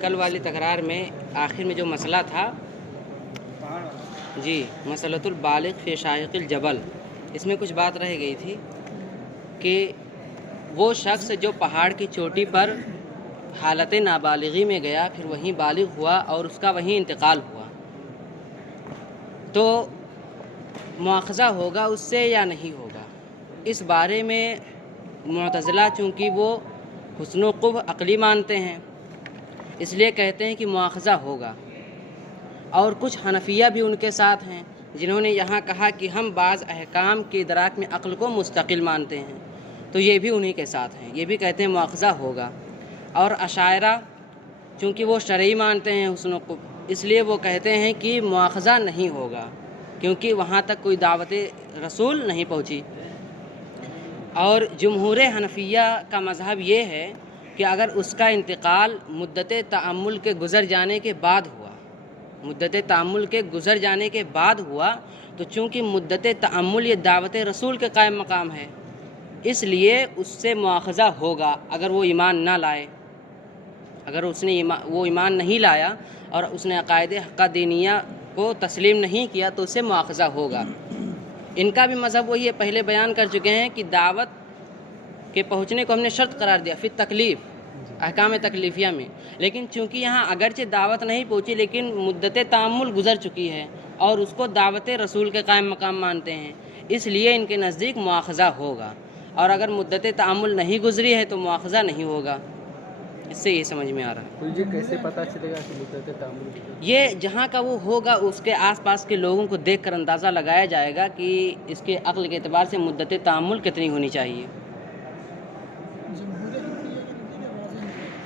کل والی تکرار میں آخر میں جو مسئلہ تھا جی مسئلۃ البالغ فی شاہق الجبل، اس میں کچھ بات رہ گئی تھی کہ وہ شخص جو پہاڑ کی چوٹی پر حالت نابالغی میں گیا، پھر وہیں بالغ ہوا اور اس کا وہیں انتقال ہوا، تو مواخذہ ہوگا اس سے یا نہیں ہوگا؟ اس بارے میں معتزلہ چونکہ وہ حسن و قبح عقلی مانتے ہیں، اس لیے کہتے ہیں کہ مواخذہ ہوگا، اور کچھ حنفیہ بھی ان کے ساتھ ہیں جنہوں نے یہاں کہا کہ ہم بعض احکام کے ادراک میں عقل کو مستقل مانتے ہیں، تو یہ بھی انہی کے ساتھ ہیں، یہ بھی کہتے ہیں مواخذہ ہوگا۔ اور اشاعرہ چونکہ وہ شرعی مانتے ہیں حسن و قبح، اس لیے وہ کہتے ہیں کہ مواخذہ نہیں ہوگا کیونکہ وہاں تک کوئی دعوت رسول نہیں پہنچی۔ اور جمہور حنفیہ کا مذہب یہ ہے کہ اگر اس کا انتقال مدت تأمل کے گزر جانے کے بعد ہوا، مدت تأمل کے گزر جانے کے بعد ہوا، تو چونکہ مدت تأمل یہ دعوت رسول کے قائم مقام ہے، اس لیے اس سے مواخذہ ہوگا اگر وہ ایمان نہ لائے، اگر اس نے وہ ایمان نہیں لایا اور اس نے عقائد حقہ دینیہ کو تسلیم نہیں کیا تو اس سے مواخذہ ہوگا۔ ان کا بھی مذہب وہی ہے، پہلے بیان کر چکے ہیں کہ دعوت کے پہنچنے کو ہم نے شرط قرار دیا پھر تکلیف احکام تکلیفیہ میں، لیکن چونکہ یہاں اگرچہ دعوت نہیں پہنچی لیکن مدت تعامل گزر چکی ہے اور اس کو دعوت رسول کے قائم مقام مانتے ہیں، اس لیے ان کے نزدیک مواخذہ ہوگا، اور اگر مدت تعامل نہیں گزری ہے تو مواخذہ نہیں ہوگا۔ اس سے یہ سمجھ میں آ رہا ہے۔ مجھے کیسے پتہ چلے گا کہ مدت تعامل؟ یہ جہاں کا وہ ہوگا اس کے آس پاس کے لوگوں کو دیکھ کر اندازہ لگایا جائے گا کہ اس کے عقل کے اعتبار سے مدت تعامل کتنی ہونی چاہیے۔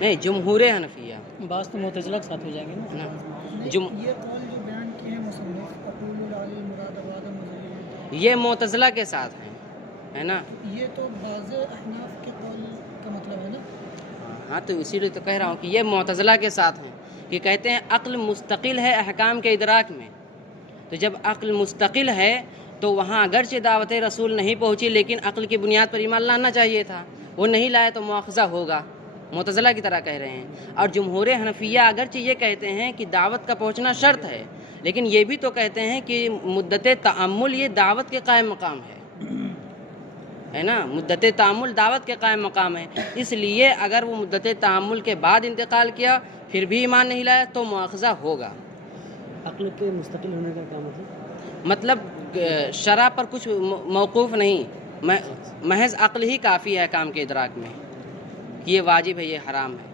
نہیں، جمہور حنفیہ، بعض تو معتزلہ کے ساتھ ہو جائیں گے نا۔ یہ قول جو بیان کیے ہیں مصنف اقول العلی مراد آباد مزید، یہ معتزلہ کے ساتھ ہیں، ہے نا؟ یہ تو بعض احناف کے قول کا مطلب ہے نا۔ ہاں تو اسی لیے تو کہہ رہا ہوں کہ یہ معتزلہ کے ساتھ ہیں کہ کہتے ہیں عقل مستقل ہے احکام کے ادراک میں، تو جب عقل مستقل ہے تو وہاں اگرچہ دعوت رسول نہیں پہنچی لیکن عقل کی بنیاد پر ایمان لانا چاہیے تھا، وہ نہیں لائے تو مواخذہ ہوگا، معتزلہ کی طرح کہہ رہے ہیں۔ اور جمہور حنفیہ اگرچہ یہ کہتے ہیں کہ دعوت کا پہنچنا شرط ہے، لیکن یہ بھی تو کہتے ہیں کہ مدت تعامل یہ دعوت کے قائم مقام ہے نا، مدت تعامل دعوت کے قائم مقام ہے، اس لیے اگر وہ مدت تعامل کے بعد انتقال کیا پھر بھی ایمان نہیں لایا تو مواخذہ ہوگا۔ عقل کے مستقل ہونے کا کیا مطلب؟ مطلب شرع پر کچھ موقوف نہیں، محض عقل ہی کافی ہے کام کے ادراک میں کہ یہ واجب ہے یہ حرام ہے۔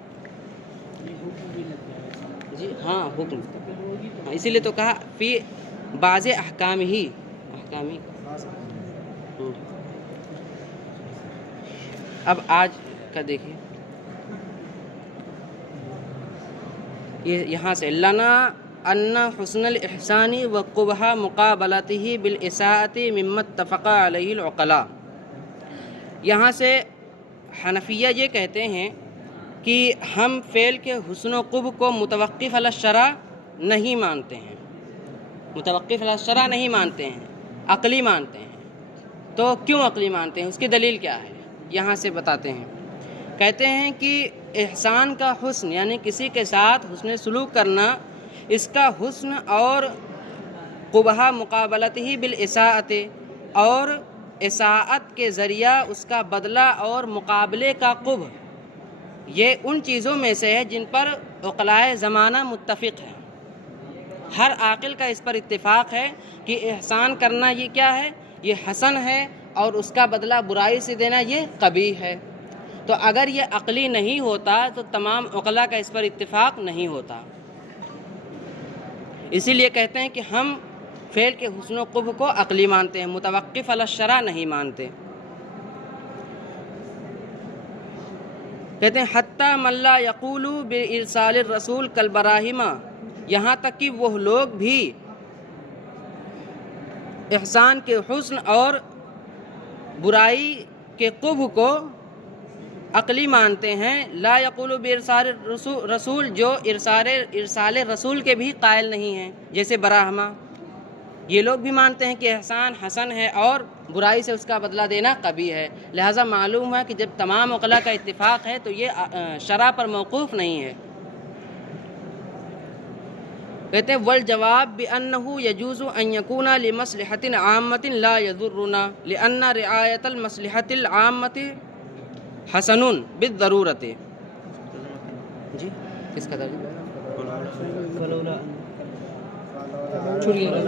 جی ہاں حکم، اسی لیے تو کہا فی بعض احکام ہی اب آج کا دیکھیے، یہ یہاں سے لنا ان حسن الاحسان و قبح مقابلته بالاساءة مما اتفق علیہ العقلاء، یہاں سے حنفیہ یہ کہتے ہیں کہ ہم فعل کے حسن و قبح کو متوقف علی الشرع نہیں مانتے ہیں، متوقف علی الشرع نہیں مانتے ہیں، عقلی مانتے ہیں۔ تو کیوں عقلی مانتے ہیں؟ اس کی دلیل کیا ہے؟ یہاں سے بتاتے ہیں، کہتے ہیں کہ احسان کا حسن یعنی کسی کے ساتھ حسن سلوک کرنا، اس کا حسن اور قبح مقابلت ہی بالاساءۃ، اور اساءت کے ذریعہ اس کا بدلہ اور مقابلے کا قبح، یہ ان چیزوں میں سے ہے جن پر عقلائے زمانہ متفق ہیں، ہر عاقل کا اس پر اتفاق ہے کہ احسان کرنا یہ کیا ہے؟ یہ حسن ہے، اور اس کا بدلہ برائی سے دینا یہ قبیح ہے۔ تو اگر یہ عقلی نہیں ہوتا تو تمام عقلاء کا اس پر اتفاق نہیں ہوتا، اسی لیے کہتے ہیں کہ ہم فعل کے حسن و قبح کو عقلی مانتے ہیں، متوقف علی الشرع نہیں مانتے۔ کہتے ہیں حتی من لا یقول بارسال الرسول کالبراہیمہ، یہاں تک کہ وہ لوگ بھی احسان کے حسن اور برائی کے قبح کو عقلی مانتے ہیں، لا یقول بارسال رسول، جو ارسال رسول کے بھی قائل نہیں ہیں، جیسے براہمہ، یہ لوگ بھی مانتے ہیں کہ احسان حسن ہے اور برائی سے اس کا بدلہ دینا قبیح ہے۔ لہٰذا معلوم ہے کہ جب تمام عقلاء کا اتفاق ہے تو یہ شرع پر موقوف نہیں ہے۔ کہتے ہیں والجواب بأنه يجوز أن يكون لمصلحة عامة لا يضرنا لأن رعاية المصلحة العامة حسن بالضرورة۔ جی کس کا ترجمہ؟ فلولا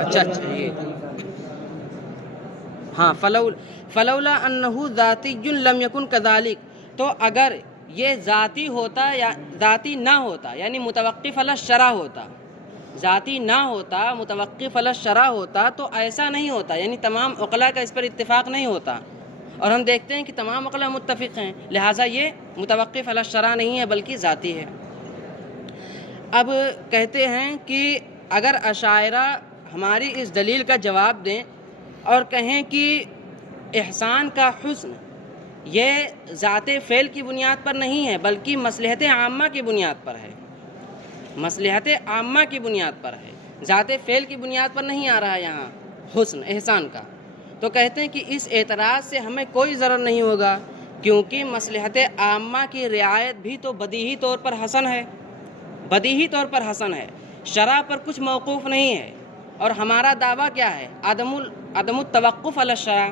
اچھا یہ ہاں فلولا انه ذاتی لم يكن كذلك، تو اگر یہ ذاتی ہوتا یا ذاتی نہ ہوتا یعنی متوقف علی الشرع ہوتا، ذاتی نہ ہوتا متوقف علی الشرع ہوتا تو ایسا نہیں ہوتا، یعنی تمام عقلاء کا اس پر اتفاق نہیں ہوتا، اور ہم دیکھتے ہیں کہ تمام عقلاء متفق ہیں، لہٰذا یہ متوقف علی الشرع نہیں ہے بلکہ ذاتی ہے۔ اب کہتے ہیں کہ اگر اشاعرہ ہماری اس دلیل کا جواب دیں اور کہیں کہ احسان کا حسن یہ ذات فعل کی بنیاد پر نہیں ہے بلکہ مصلحت عامہ کی بنیاد پر ہے، مصلحت عامہ کی بنیاد پر ہے، ذات فعل کی بنیاد پر نہیں آ رہا یہاں حسن احسان کا، تو کہتے ہیں کہ اس اعتراض سے ہمیں کوئی ضرر نہیں ہوگا، کیونکہ مصلحت عامہ کی رعایت بھی تو بدیہی طور پر حسن ہے، بدیہی طور پر حسن ہے، شرع پر کچھ موقوف نہیں ہے، اور ہمارا دعویٰ کیا ہے؟ عدم التوقف علی الشرع،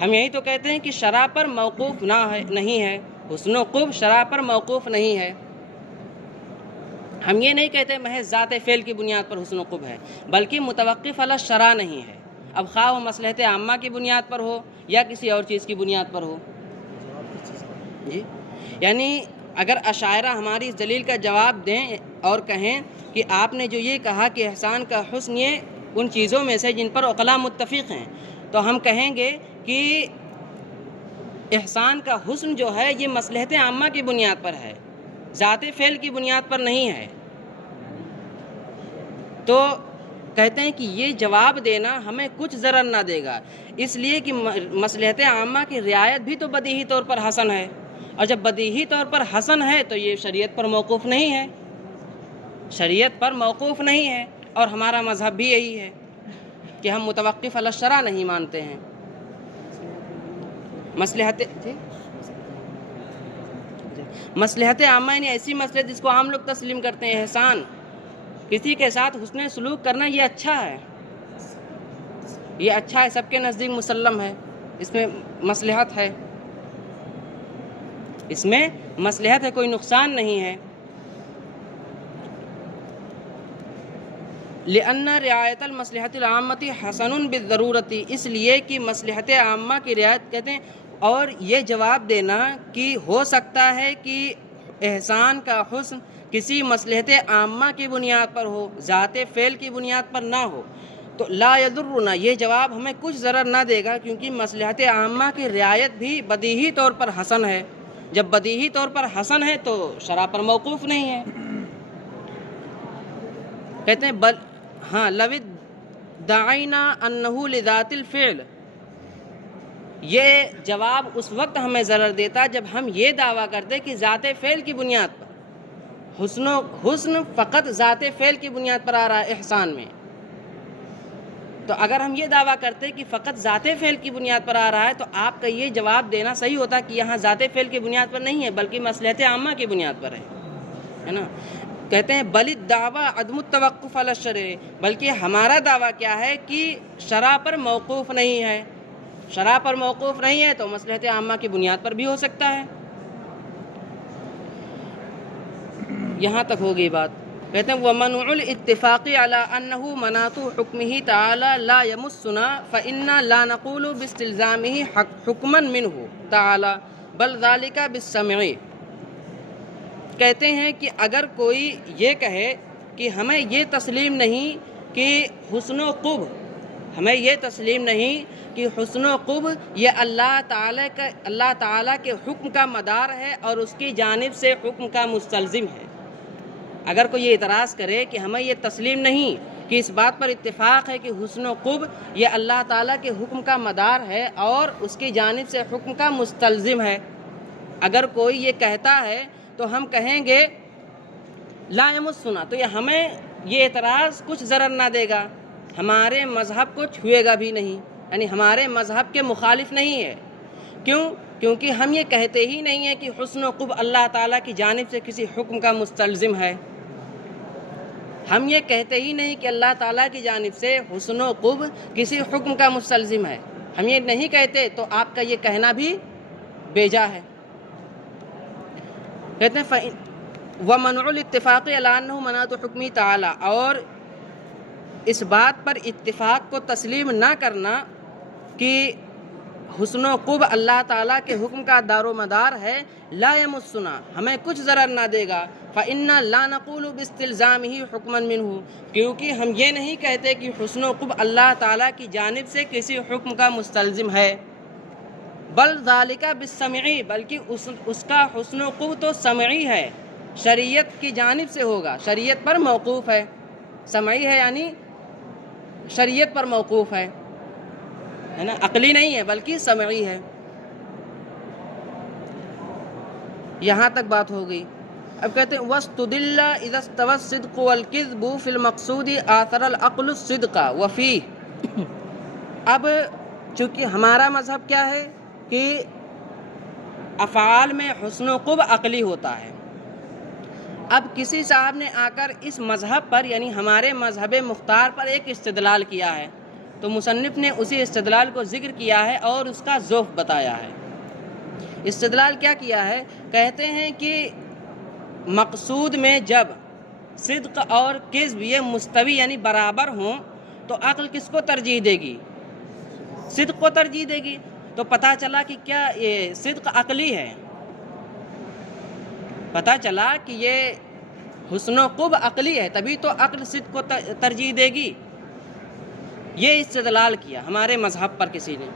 ہم یہی تو کہتے ہیں کہ شرع پر موقوف نہیں ہے، حسن و قبح شرع پر موقوف نہیں ہے، ہم یہ نہیں کہتے محض ذات فعل کی بنیاد پر حسن و قبح ہے بلکہ متوقف علی الشرع نہیں ہے، اب خواہ وہ مصلحت عامہ کی بنیاد پر ہو یا کسی اور چیز کی بنیاد پر ہو۔ جی یعنی اگر اشاعرہ ہماری اس دلیل کا جواب دیں اور کہیں کہ آپ نے جو یہ کہا کہ احسان کا حسن یہ ان چیزوں میں سے جن پر عقلاء متفق ہیں، تو ہم کہیں گے کہ احسان کا حسن جو ہے یہ مصلحت عامہ کی بنیاد پر ہے، ذات فعل کی بنیاد پر نہیں ہے، تو کہتے ہیں کہ یہ جواب دینا ہمیں کچھ ضرر نہ دے گا، اس لیے کہ مصلحت عامہ کی رعایت بھی تو بدیہی طور پر حسن ہے، اور جب بدیہی طور پر حسن ہے تو یہ شریعت پر موقوف نہیں ہے، شریعت پر موقوف نہیں ہے، اور ہمارا مذہب بھی یہی ہے کہ ہم متوقف علی الشرع نہیں مانتے ہیں۔ مصلحت عامہ یعنی ایسی مصلحت جس کو عام لوگ تسلیم کرتے ہیں، احسان، کسی کے ساتھ حسن سلوک کرنا یہ اچھا ہے، یہ اچھا ہے، سب کے نزدیک مسلم ہے، اس میں مصلحت ہے، اس میں مصلحت ہے، کوئی نقصان نہیں ہے۔ لأن رعایت المصلحت العامۃ حسن بالضرورت، اس لیے کہ مصلحت عامہ کی رعایت کہتے ہیں، اور یہ جواب دینا کہ ہو سکتا ہے کہ احسان کا حسن کسی مصلحت عامہ کی بنیاد پر ہو، ذات فعل کی بنیاد پر نہ ہو، تو لا یضرنا، یہ جواب ہمیں کچھ ضرر نہ دے گا، کیونکہ مصلحت عامہ کی رعایت بھی بدیہی طور پر حسن ہے، جب بدیہی طور پر حسن ہے تو شرع پر موقوف نہیں ہے۔ کہتے ہیں ہاں لو ادعینا انہ لذات الفعل، یہ جواب اس وقت ہمیں ضرر دیتا جب ہم یہ دعویٰ کرتے کہ ذات فعل کی بنیاد پر حسن فقط ذات فعل کی بنیاد پر آ رہا ہے احسان میں، تو اگر ہم یہ دعویٰ کرتے کہ فقط ذات فعل کی بنیاد پر آ رہا ہے تو آپ کا یہ جواب دینا صحیح ہوتا کہ یہاں ذات فعل کی بنیاد پر نہیں ہے بلکہ مصلحت عامہ کی بنیاد پر ہے نا۔ کہتے ہیں بل الدعویٰ عدم التوقف علی الشرع، بلکہ ہمارا دعویٰ کیا ہے کہ شرع پر موقوف نہیں ہے، شرع پر موقوف نہیں ہے تو مصلحت عامہ کی بنیاد پر بھی ہو سکتا ہے۔ یہاں تک ہوگی بات۔ کہتے ہیں وَمَنْعُ الْإِتِّفَاقِ عَلَىٰ أَنَّهُ مَنَاطُ حُكْمِهِ تَعَالَىٰ لَا يَمُسُّنَا فَإِنَّا لَا نَقُولُ بِاسْتِلْزَامِهِ حُكْمًا مِّنْهُ تَعَالَىٰ بَلْ ذَلِكَ بِالسَّمْعِ۔ کہتے ہیں کہ اگر کوئی یہ کہے کہ ہمیں یہ تسلیم نہیں کہ حسن و قبح، ہمیں یہ تسلیم نہیں کہ حسن و قبح یہ اللہ تعالیٰ کے حکم کا مدار ہے اور اس کی جانب سے حکم کا مستلزم ہے، اگر کوئی یہ اعتراض کرے کہ ہمیں یہ تسلیم نہیں کہ اس بات پر اتفاق ہے کہ حسن و قبح یہ اللہ تعالیٰ کے حکم کا مدار ہے اور اس کی جانب سے حکم کا مستلزم ہے، اگر کوئی یہ کہتا ہے تو ہم کہیں گے لا یمسنا، تو یہ ہمیں یہ اعتراض کچھ ضرر نہ دے گا، ہمارے مذہب کو چھوئے گا بھی نہیں، یعنی ہمارے مذہب کے مخالف نہیں ہے۔ کیوں؟ کیونکہ ہم یہ کہتے ہی نہیں ہیں کہ حسن و قبح اللہ تعالیٰ کی جانب سے کسی حکم کا مستلزم ہے۔ ہم یہ کہتے ہی نہیں کہ اللہ تعالیٰ کی جانب سے حسن و قبح کسی حکم کا مستلزم ہے، ہم یہ نہیں کہتے، تو آپ کا یہ کہنا بھی بیجا ہے۔ کہتے ہیں وَمَنْعُ الاتفاق عَلَىٰ أَنَّهُ مَنَاطُ حُکْمِ تَعَالَىٰ، اور اس بات پر اتفاق کو تسلیم نہ کرنا کہ حسن و قبح اللہ تعالیٰ کے حکم کا دار و مدار ہے، لا یمسنا، ہمیں کچھ ضرر نہ دے گا، فإنا لا نقول باستلزامہ حکما منہ، کیونکہ ہم یہ نہیں کہتے کہ حسن و قبح اللہ تعالیٰ کی جانب سے کسی حکم کا مستلزم ہے، بل ذالک بالسمعی، بلکہ اس کا حسن و قبح تو سمعی ہے، شریعت کی جانب سے ہوگا، شریعت پر موقوف ہے، سمعی ہے یعنی شریعت پر موقوف ہے نا، عقلی نہیں ہے بلکہ سمعی ہے۔ یہاں تک بات ہو گئی۔ اب کہتے ہیں وَاسْتُدِلَّ إِذَا اسْتَوَى الصِّدْقُ وَالْكِذْبُ فِي الْمَقْصُودِ آثَرَ الْعَقْلُ الصِّدْقَ وَفِيهِ۔ اب چونکہ ہمارا مذہب کیا ہے کہ افعال میں حسن و قبح عقلی ہوتا ہے۔ اب کسی صاحب نے آ کر اس مذہب پر یعنی ہمارے مذہب مختار پر ایک استدلال کیا ہے، تو مصنف نے اسی استدلال کو ذکر کیا ہے اور اس کا ذوف بتایا ہے۔ استدلال کیا کیا ہے؟ کہتے ہیں کہ مقصود میں جب صدق اور کذب یہ مستوی یعنی برابر ہوں تو عقل کس کو ترجیح دے گی؟ صدق کو ترجیح دے گی۔ تو پتہ چلا کہ کیا یہ صدق عقلی ہے، پتہ چلا کہ یہ حسن و قبح عقلی ہے، تبھی تو عقل صدق کو ترجیح دے گی۔ یہ استدلال کیا ہمارے مذہب پر کسی نے۔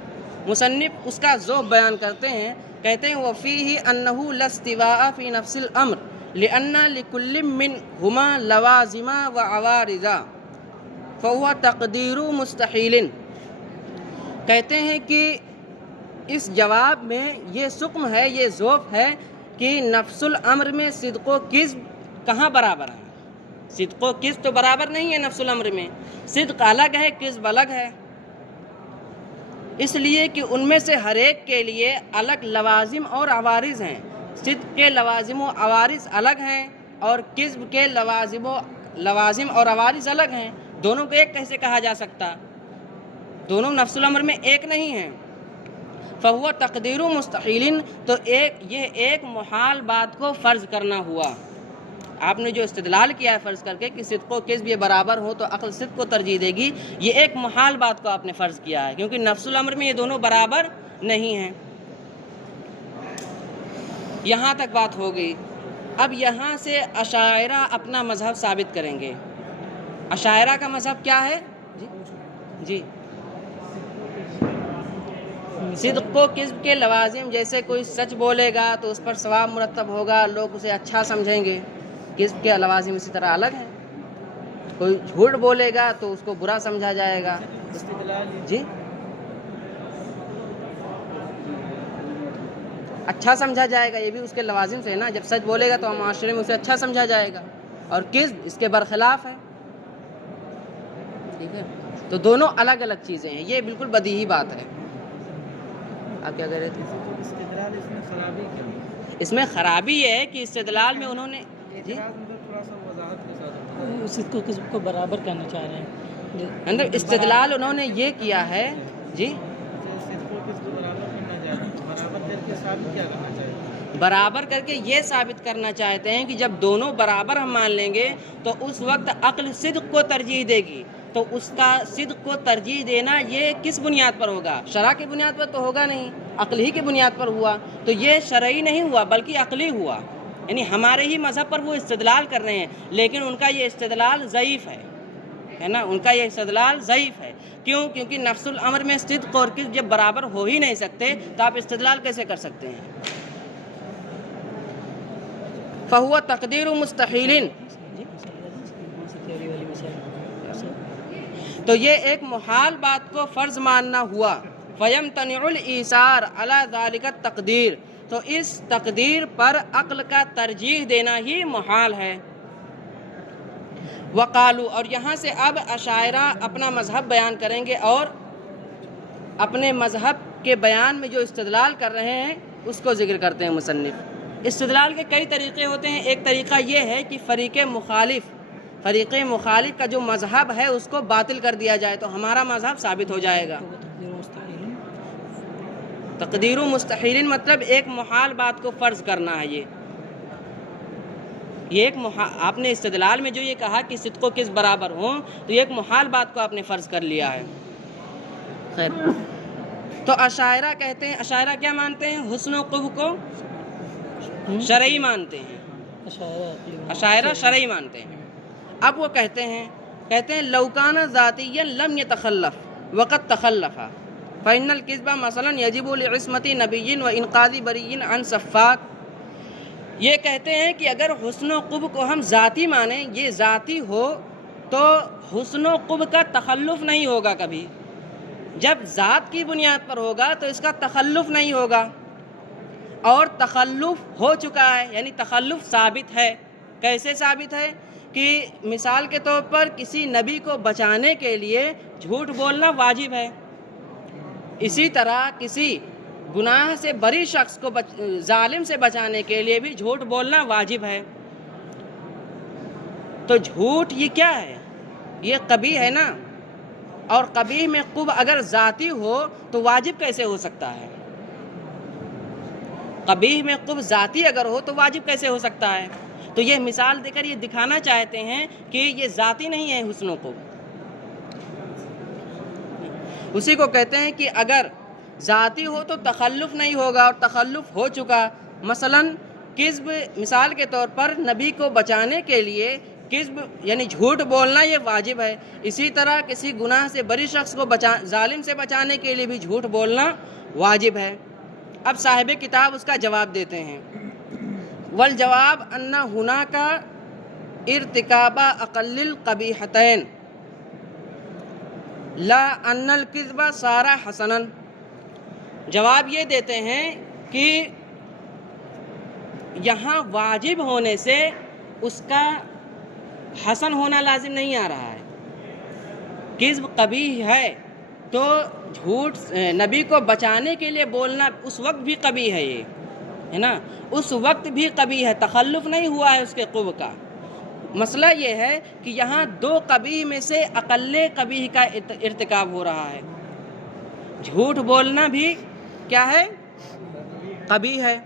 مصنف اس کا ذوق بیان کرتے ہیں، کہتے ہیں وَفِيهِ أَنَّهُ لَا اسْتِوَاءَ فِي نَفْسِ الْأَمْرِ لِأَنَّ لِكُلٍّ مِّنْهُمَا لَوَازِمَ وَعَوَارِضَ فَهُوَ تَقْدِيرُ مُسْتَحِيلٍ۔ کہتے ہیں کہ اس جواب میں یہ سقم ہے، یہ ذوق ہے کہ نفس الامر میں صدق و کذب کہاں برابر ہیں؟ صدق و کذب تو برابر نہیں ہے نفس الامر میں، صدق الگ ہے، کذب الگ ہے، اس لیے کہ ان میں سے ہر ایک کے لیے الگ لوازم اور عوارض ہیں۔ صدق کے لوازم و عوارض الگ ہیں اور کذب کے لوازم اور عوارض الگ ہیں، دونوں کو ایک کیسے کہا جا سکتا؟ دونوں نفس الامر میں ایک نہیں ہیں۔ فہو تقدیر مستحیل، تو یہ ایک محال بات کو فرض کرنا ہوا۔ آپ نے جو استدلال کیا ہے فرض کر کے کہ صدق و کذب یہ برابر ہو تو عقل صدق کو ترجیح دے گی، یہ ایک محال بات کو آپ نے فرض کیا ہے، کیونکہ نفس الامر میں یہ دونوں برابر نہیں ہیں۔ یہاں تک بات ہو گئی۔ اب یہاں سے اشاعرہ اپنا مذہب ثابت کریں گے۔ اشاعرہ کا مذہب کیا ہے؟ جی صدق و کذب کے لوازم، جیسے کوئی سچ بولے گا تو اس پر ثواب مرتب ہوگا، لوگ اسے اچھا سمجھیں گے، کذب کے لوازم اسی طرح الگ ہیں۔ کوئی جھوٹ بولے گا تو اس کو برا سمجھا جائے گا۔ جی اچھا سمجھا جائے گا، یہ بھی اس کے لوازم سے ہے نا، جب سچ بولے گا تو معاشرے میں اسے اچھا سمجھا جائے گا، اور کذب اس کے برخلاف ہے۔ ٹھیک ہے، تو دونوں الگ الگ چیزیں ہیں، یہ بالکل بدیہی بات ہے۔ آپ کیا کہہ رہے تھے؟ استدلال اس میں خرابی کیا ہے؟ اس میں خرابی یہ ہے کہ استدلال میں انہوں نے جی تھوڑا سا وضاحت کے ساتھ صدق و کذب کو برابر کرنا چاہ رہے ہیں، اندر استدلال انہوں نے یہ کیا ہے جی صدق و کذب کو برابر کرنا چاہ رہے ہیں، برابر کر کے ثابت کیا کرنا چاہیے؟ برابر کر کے یہ ثابت کرنا چاہتے ہیں کہ جب دونوں برابر ہم مان لیں گے تو اس وقت عقل صدق کو ترجیح دے گی، تو اس کا صدق کو ترجیح دینا یہ کس بنیاد پر ہوگا؟ شرع کی بنیاد پر تو ہوگا نہیں، عقل ہی کی بنیاد پر ہوا، تو یہ شرعی نہیں ہوا بلکہ عقلی ہوا، یعنی ہمارے ہی مذہب پر وہ استدلال کر رہے ہیں، لیکن ان کا یہ استدلال ضعیف ہے نا، ان کا یہ استدلال ضعیف ہے۔ کیوں؟ کیونکہ نفس الامر میں صدق اور کذب جب برابر ہو ہی نہیں سکتے تو آپ استدلال کیسے کر سکتے ہیں؟ فہو تقدیر مستحیل، تو یہ ایک محال بات کو فرض ماننا ہوا۔ فَيَمْتَنِعُ الْإِيثَارُ عَلَى ذَلِكَ التَّقْدِيرُ، تو اس تقدیر پر عقل کا ترجیح دینا ہی محال ہے۔ وقالو، اور یہاں سے اب اشاعرہ اپنا مذہب بیان کریں گے اور اپنے مذہب کے بیان میں جو استدلال کر رہے ہیں اس کو ذکر کرتے ہیں مصنف۔ استدلال کے کئی طریقے ہوتے ہیں۔ ایک طریقہ یہ ہے کہ فریق مخالف کا جو مذہب ہے اس کو باطل کر دیا جائے تو ہمارا مذہب ثابت ہو جائے گا۔ تقدیر مستحیل مطلب ایک محال بات کو فرض کرنا ہے۔ یہ ایک آپ نے استدلال میں جو یہ کہا کہ صدق و کس برابر ہوں تو یہ ایک محال بات کو آپ نے فرض کر لیا ہے۔ خیر، تو اشاعرہ کہتے ہیں، اشاعرہ کیا مانتے ہیں؟ حسن و قبح کو شرعی مانتے ہیں، اشاعرہ شرعی مانتے ہیں۔ اب وہ کہتے ہیں لو کان ذاتیا لم یتخلف وقد تخلف فإن الکذب مثلا یجب لعصمت نبی وانقاذ بری عن سفاک۔ یہ کہتے ہیں کہ اگر حسن و قبح کو ہم ذاتی مانیں، یہ ذاتی ہو تو حسن و قبح کا تخلف نہیں ہوگا کبھی۔ جب ذات کی بنیاد پر ہوگا تو اس کا تخلف نہیں ہوگا، اور تخلف ہو چکا ہے، یعنی تخلف ثابت ہے۔ کیسے ثابت ہے؟ کہ مثال کے طور پر کسی نبی کو بچانے کے لیے جھوٹ بولنا واجب ہے، اسی طرح کسی گناہ سے بری شخص کو ظالم سے بچانے کے لیے بھی جھوٹ بولنا واجب ہے۔ تو جھوٹ یہ کیا ہے؟ یہ قبیح ہے نا، اور قبیح میں قبح اگر ذاتی ہو تو واجب کیسے ہو سکتا ہے؟ قبیح میں قبح ذاتی اگر ہو تو واجب کیسے ہو سکتا ہے؟ تو یہ مثال دے کر یہ دکھانا چاہتے ہیں کہ یہ ذاتی نہیں ہے حسن و قبح۔ اسی کو کہتے ہیں کہ اگر ذاتی ہو تو تخلف نہیں ہوگا، اور تخلف ہو چکا۔ مثلاً کذب، مثال کے طور پر نبی کو بچانے کے لیے کذب یعنی جھوٹ بولنا یہ واجب ہے، اسی طرح کسی گناہ سے بری شخص کو ظالم سے بچانے کے لیے بھی جھوٹ بولنا واجب ہے۔ اب صاحب کتاب اس کا جواب دیتے ہیں، والجواب ان ہناک ارتکاب اقل القبیحتین لا ان الکذب صار حسنا۔ جواب یہ دیتے ہیں کہ یہاں واجب ہونے سے اس کا حسن ہونا لازم نہیں آ رہا ہے۔ کذب قبیح ہے تو جھوٹ نبی کو بچانے کے لیے بولنا اس وقت بھی قبیح ہے، یہ ہے نا، اس وقت بھی قبیح ہے، تخلف نہیں ہوا ہے اس کے قبح کا۔ مسئلہ یہ ہے کہ یہاں دو قبیح میں سے اقل قبیح کا ارتکاب ہو رہا ہے۔ جھوٹ بولنا بھی کیا ہے؟ قبیح ہے۔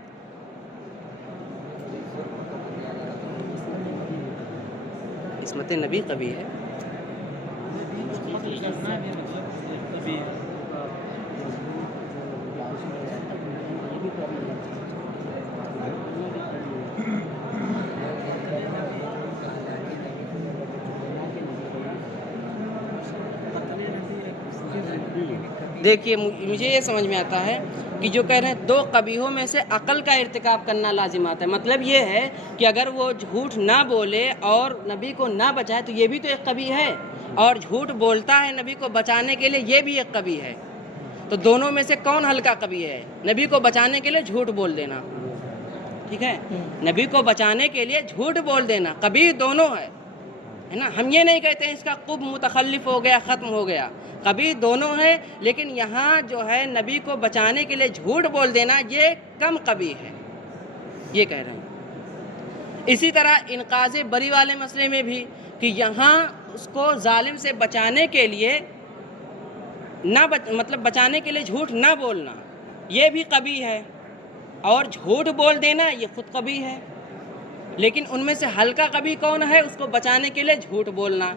عصمت نبی قبیح ہے۔ دیکھیے مجھے یہ سمجھ میں آتا ہے کہ جو کہہ رہے ہیں دو قبیحوں میں سے عقل کا ارتکاب کرنا لازم آتا ہے، مطلب یہ ہے کہ اگر وہ جھوٹ نہ بولے اور نبی کو نہ بچائے تو یہ بھی تو ایک قبیح ہے، اور جھوٹ بولتا ہے نبی کو بچانے کے لیے یہ بھی ایک قبیح ہے۔ تو دونوں میں سے کون ہلکا قبیح ہے؟ نبی کو بچانے کے لیے جھوٹ بول دینا، ٹھیک ہے، نبی کو بچانے کے لیے جھوٹ بول دینا قبیح دونوں ہے نا۔ ہم یہ نہیں کہتے ہیں اس کا قبح متخلف ہو گیا، ختم ہو گیا، قبیح دونوں ہے، لیکن یہاں جو ہے نبی کو بچانے کے لیے جھوٹ بول دینا یہ کم قبیح ہے، یہ کہہ رہے ہیں۔ اسی طرح انقاذ بری والے مسئلے میں بھی کہ یہاں اس کو ظالم سے بچانے کے لیے مطلب بچانے کے لیے جھوٹ نہ بولنا یہ بھی قبیح ہے، اور جھوٹ بول دینا یہ خود قبیح ہے۔ لیکن ان میں سے ہلکا قبیح کون ہے؟ اس کو بچانے کے لیے جھوٹ بولنا۔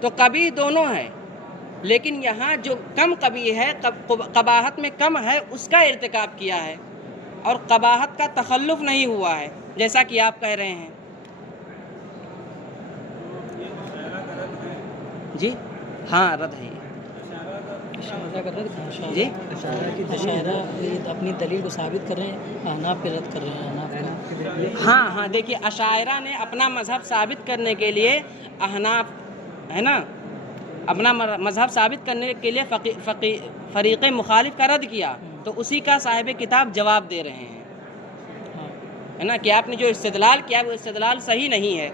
تو قبیح دونوں ہے، لیکن یہاں جو کم قبیح ہے، قباحت میں کم ہے، اس کا ارتکاب کیا ہے، اور قباحت کا تخلف نہیں ہوا ہے جیسا کہ آپ کہہ رہے ہیں۔ جی ہاں، رد ہے جی، اشاعرہ اپنی دلیل کو ثابت کر رہے ہیں، احناف پہ رد کر رہے ہیں، احناف ہاں دیکھیے اشاعرہ نے اپنا مذہب ثابت کرنے کے لیے احناف ہے نا، اپنا مذہب ثابت کرنے کے لیے فریق مخالف کا رد کیا، تو اسی کا صاحب کتاب جواب دے رہے ہیں، ہے نا، کہ آپ نے جو استدلال کیا وہ استدلال صحیح نہیں ہے۔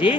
جی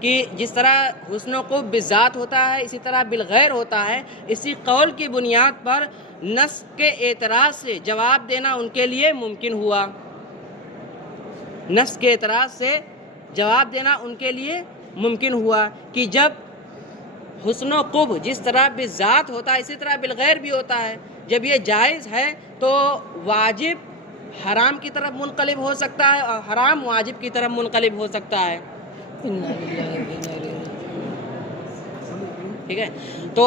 کہ جس طرح حسن و قبح بالذات ہوتا ہے اسی طرح بالغیر ہوتا ہے، اسی قول کی بنیاد پر نص کے اعتراض سے جواب دینا ان کے لیے ممکن ہوا، نص کے اعتراض سے جواب دینا ان کے لیے ممکن ہوا کہ جب حسن و قبح جس طرح بالذات ہوتا ہے اسی طرح بالغیر بھی ہوتا ہے، جب یہ جائز ہے تو واجب حرام کی طرف منقلب ہو سکتا ہے اور حرام واجب کی طرف منقلب ہو سکتا ہے، ٹھیک ہے۔ تو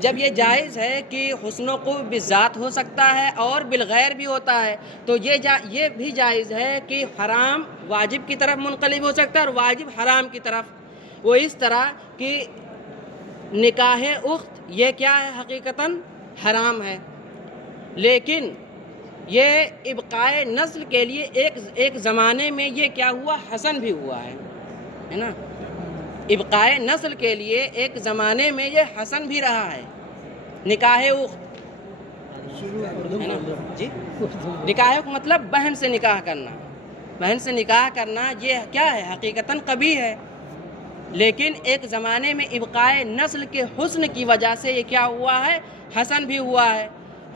جب یہ جائز ہے کہ حسن و قبح بالذات ہو سکتا ہے اور بالغیر بھی ہوتا ہے، تو یہ بھی جائز ہے کہ حرام واجب کی طرف منقلب ہو سکتا ہے اور واجب حرام کی طرف۔ وہ اس طرح کہ نکاح اخت یہ کیا ہے، حقیقتاً حرام ہے، لیکن یہ ابقائے نسل کے لیے ایک زمانے میں یہ کیا ہوا، حسن بھی ہوا ہے نا، ابقائے نسل کے لیے ایک زمانے میں یہ حسن بھی رہا ہے نکاح اخت، ہے نا جی۔ نکاح اخت مطلب بہن سے نکاح کرنا، بہن سے نکاح کرنا یہ کیا ہے، حقیقتاً قبیح ہے، لیکن ایک زمانے میں ابقائے نسل کے حسن کی وجہ سے یہ کیا ہوا ہے، حسن بھی ہوا ہے۔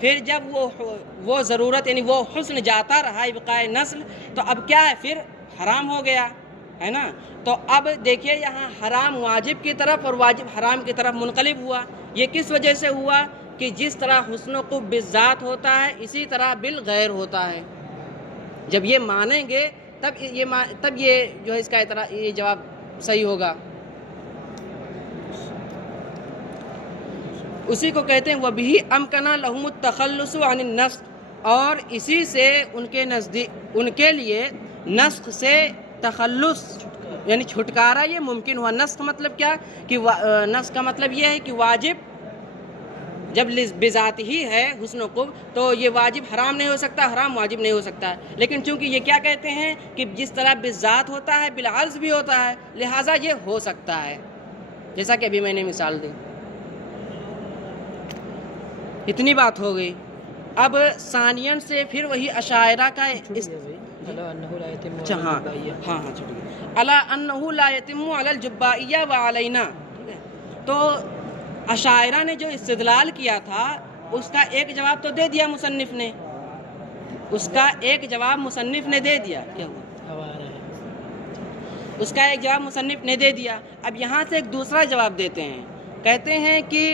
پھر جب وہ ضرورت یعنی وہ حسن جاتا رہا ابقائے نسل، تو اب کیا ہے، پھر حرام ہو گیا، ہے نا۔ تو اب دیکھیے یہاں حرام واجب کی طرف اور واجب حرام کی طرف منقلب ہوا۔ یہ کس وجہ سے ہوا کہ جس طرح حسن و قبح بالذات ہوتا ہے اسی طرح بالغیر ہوتا ہے۔ جب یہ مانیں گے تب یہ جو ہے اس کا یہ جواب صحیح ہوگا۔ اسی کو کہتے ہیں وَبِهِ أَمْكَنَ لَهُمُ التَّخَلُّصُ عَنِ النَّسْخِ، اور اسی سے ان کے لیے نسخ سے تخلص یعنی چھٹکارا یہ ممکن ہوا۔ نسخ مطلب کیا کہ نسخ کا مطلب یہ ہے کہ واجب جب بذات ہی ہے حسن و قبح تو یہ واجب حرام نہیں ہو سکتا، حرام واجب نہیں ہو سکتا، لیکن چونکہ یہ کیا کہتے ہیں کہ جس طرح بالذات ہوتا ہے بالعرض بھی ہوتا ہے، لہٰذا یہ ہو سکتا ہے، جیسا کہ ابھی میں نے مثال دی۔ اتنی بات ہو گئی۔ اب ثانیاً سے پھر وہی اشاعرہ کا الا انہ لا یتم علی الجبائیہ وعلینا، تو اشاعرہ نے جو استدلال کیا تھا اس کا ایک جواب تو دے دیا مصنف نے، اس کا ایک جواب مصنف نے دے دیا، کیا ہوا، اس کا ایک جواب مصنف نے دے دیا۔ اب یہاں سے ایک دوسرا جواب دیتے ہیں، کہتے ہیں کہ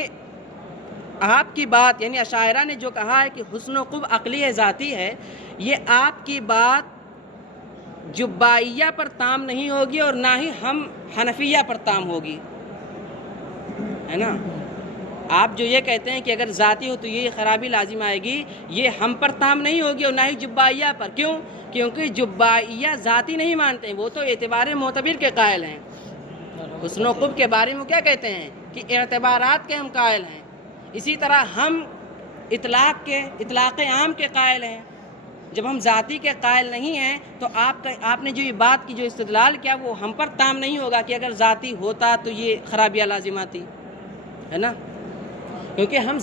آپ کی بات یعنی اشاعرہ نے جو کہا ہے کہ حسن و قبح عقلی ذاتی ہے، یہ آپ کی بات جبائیہ پر تام نہیں ہوگی اور نہ ہی ہم حنفیہ پر تام ہوگی، ہے نا۔ آپ جو یہ کہتے ہیں کہ اگر ذاتی ہو تو یہ خرابی لازم آئے گی، یہ ہم پر تام نہیں ہوگی اور نہ ہی جبائیہ پر۔ کیوں؟ کیونکہ جبائیہ ذاتی نہیں مانتے ہیں، وہ تو اعتبار معتبر کے قائل ہیں۔ حسن و قبح کے بارے میں کیا کہتے ہیں کہ اعتبارات کے ہم قائل ہیں، اسی طرح ہم اطلاق عام کے قائل ہیں۔ جب ہم ذاتی کے قائل نہیں ہیں تو آپ نے جو یہ بات کی جو استدلال کیا وہ ہم پر تام نہیں ہوگا کہ اگر ذاتی ہوتا تو یہ خرابیہ لازم آتی، ہے نا، کیونکہ ہم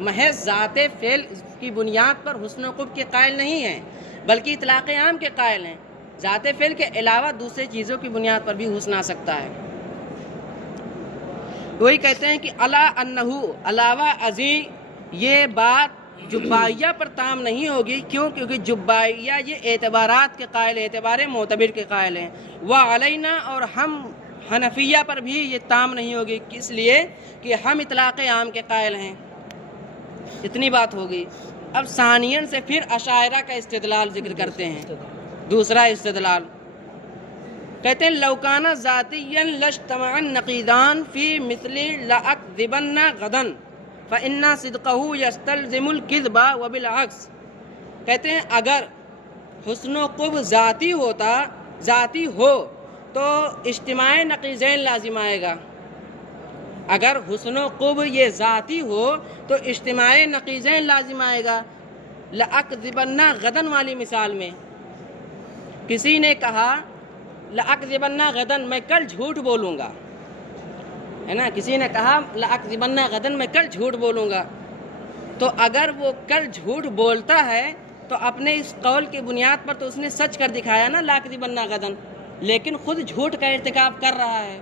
محض ذات فعل کی بنیاد پر حسن و قبح کے قائل نہیں ہیں بلکہ اطلاق عام کے قائل ہیں۔ ذات فعل کے علاوہ دوسرے چیزوں کی بنیاد پر بھی حسن آ سکتا ہے۔ وہی کہتے ہیں کہ الا انہو علاوہ ازیں یہ بات جبائیہ پر تام نہیں ہوگی۔ کیوں؟ کیونکہ جبائیہ یہ اعتبارات کے قائل ہیں، اعتبار معتبر کے قائل ہیں، وعلینا اور ہم حنفیہ پر بھی یہ تام نہیں ہوگی، کس لیے کہ ہم اطلاق عام کے قائل ہیں۔ اتنی بات ہوگی۔ اب ثانیاً سے پھر اشاعرہ کا استدلال ذکر کرتے ہیں، دوسرا استدلال کہتے ہیں لو کان ذاتیا لاجتمع النقیضان فی مثل لاکذبن غدا فإن صدقہ یستلزم الکذب وبالعکس۔ کہتے ہیں اگر حسن و قبح ذاتی ہو تو اجتماع نقیضین لازم آئے گا۔ اگر حسن و قبح یہ ذاتی ہو تو اجتماع نقیضین لازم آئے گا۔ لاکذبن غدا والی مثال میں کسی نے کہا لاکذبن غدا میں کل جھوٹ بولوں گا، ہے نا، کسی نے کہا لاکذبن غدا میں کل جھوٹ بولوں گا، تو اگر وہ کل جھوٹ بولتا ہے تو اپنے اس قول کی بنیاد پر تو اس نے سچ کر دکھایا نا لاکذبن غدا، لیکن خود جھوٹ کا ارتکاب کر رہا ہے،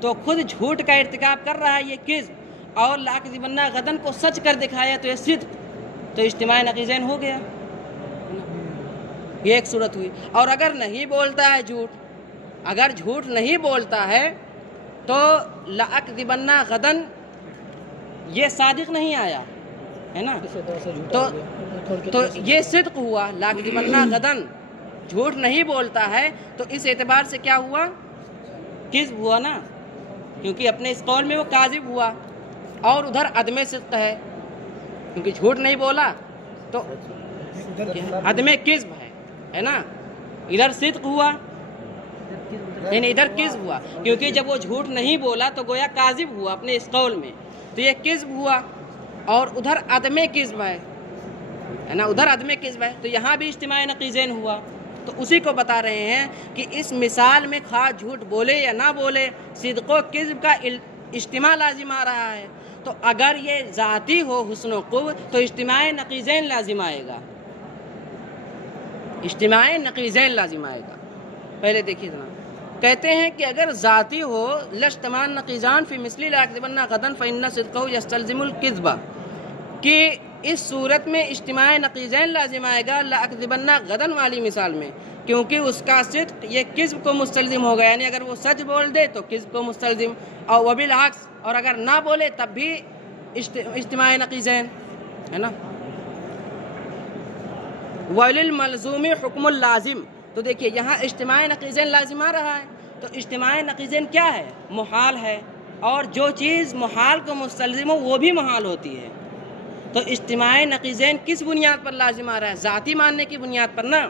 تو خود جھوٹ کا ارتکاب کر رہا ہے یہ کذب، اور لاکذبن غدن کو سچ کر دکھایا تو یہ صدق، تو اجتماع نقیضین ہو گیا، یہ ایک صورت ہوئی۔ اور اگر نہیں بولتا ہے جھوٹ، اگر جھوٹ نہیں بولتا ہے تو لاکذبن غدن یہ صادق نہیں آیا ہے نا، تو یہ صدق ہوا۔ لاکذبن غدن جھوٹ نہیں بولتا ہے تو اس اعتبار سے کیا ہوا؟ کذب ہوا نا، کیونکہ اپنے اس قول میں وہ کاذب ہوا، اور ادھر عدم صدق ہے کیونکہ جھوٹ نہیں بولا تو عدم کذب ہے نا، ادھر صدق ہوا یعنی ادھر کذب ہوا، کیونکہ جب وہ جھوٹ نہیں بولا تو گویا کاذب ہوا اپنے اس قول میں، تو یہ کذب ہوا، اور ادھر عدم کذب ہے نا، ادھر عدم کذب ہے، تو یہاں بھی اجتماع نقیضین ہوا۔ تو اسی کو بتا رہے ہیں کہ اس مثال میں خواہ جھوٹ بولے یا نہ بولے، صدق و کذب کا اجتماع لازم آ رہا ہے، تو اگر یہ ذاتی ہو حسن و قوت تو اجتماع نقیضین لازم آئے گا، اجتماع نقیضین لازم آئے گا۔ پہلے دیکھیے جناب، کہتے ہیں کہ اگر ذاتی ہو لاجتماع نقیضان فی مثل لاکذبن غدن فإن صدقہ یستلزم الکذب، کہ اس صورت میں اجتماع نقیضین لازم آئے گا لاکذبن غدن والی مثال میں، کیونکہ اس کا صدق یہ کذب کو مستلزم ہوگا، یعنی اگر وہ سچ بول دے تو کذب کو مستلزم، اور وبالعکس، اور اگر نہ بولے تب بھی اجتماع نقیضین ہے نا۔ وللملزوم حکم اللازم، تو دیکھیے یہاں اجتماع نقیضین لازم آ رہا ہے، تو اجتماع نقیضین کیا ہے؟ محال ہے، اور جو چیز محال کو مستلزم ہو وہ بھی محال ہوتی ہے، تو اجتماع نقیضین کس بنیاد پر لازم آ رہا ہے؟ ذاتی ماننے کی بنیاد پر نا،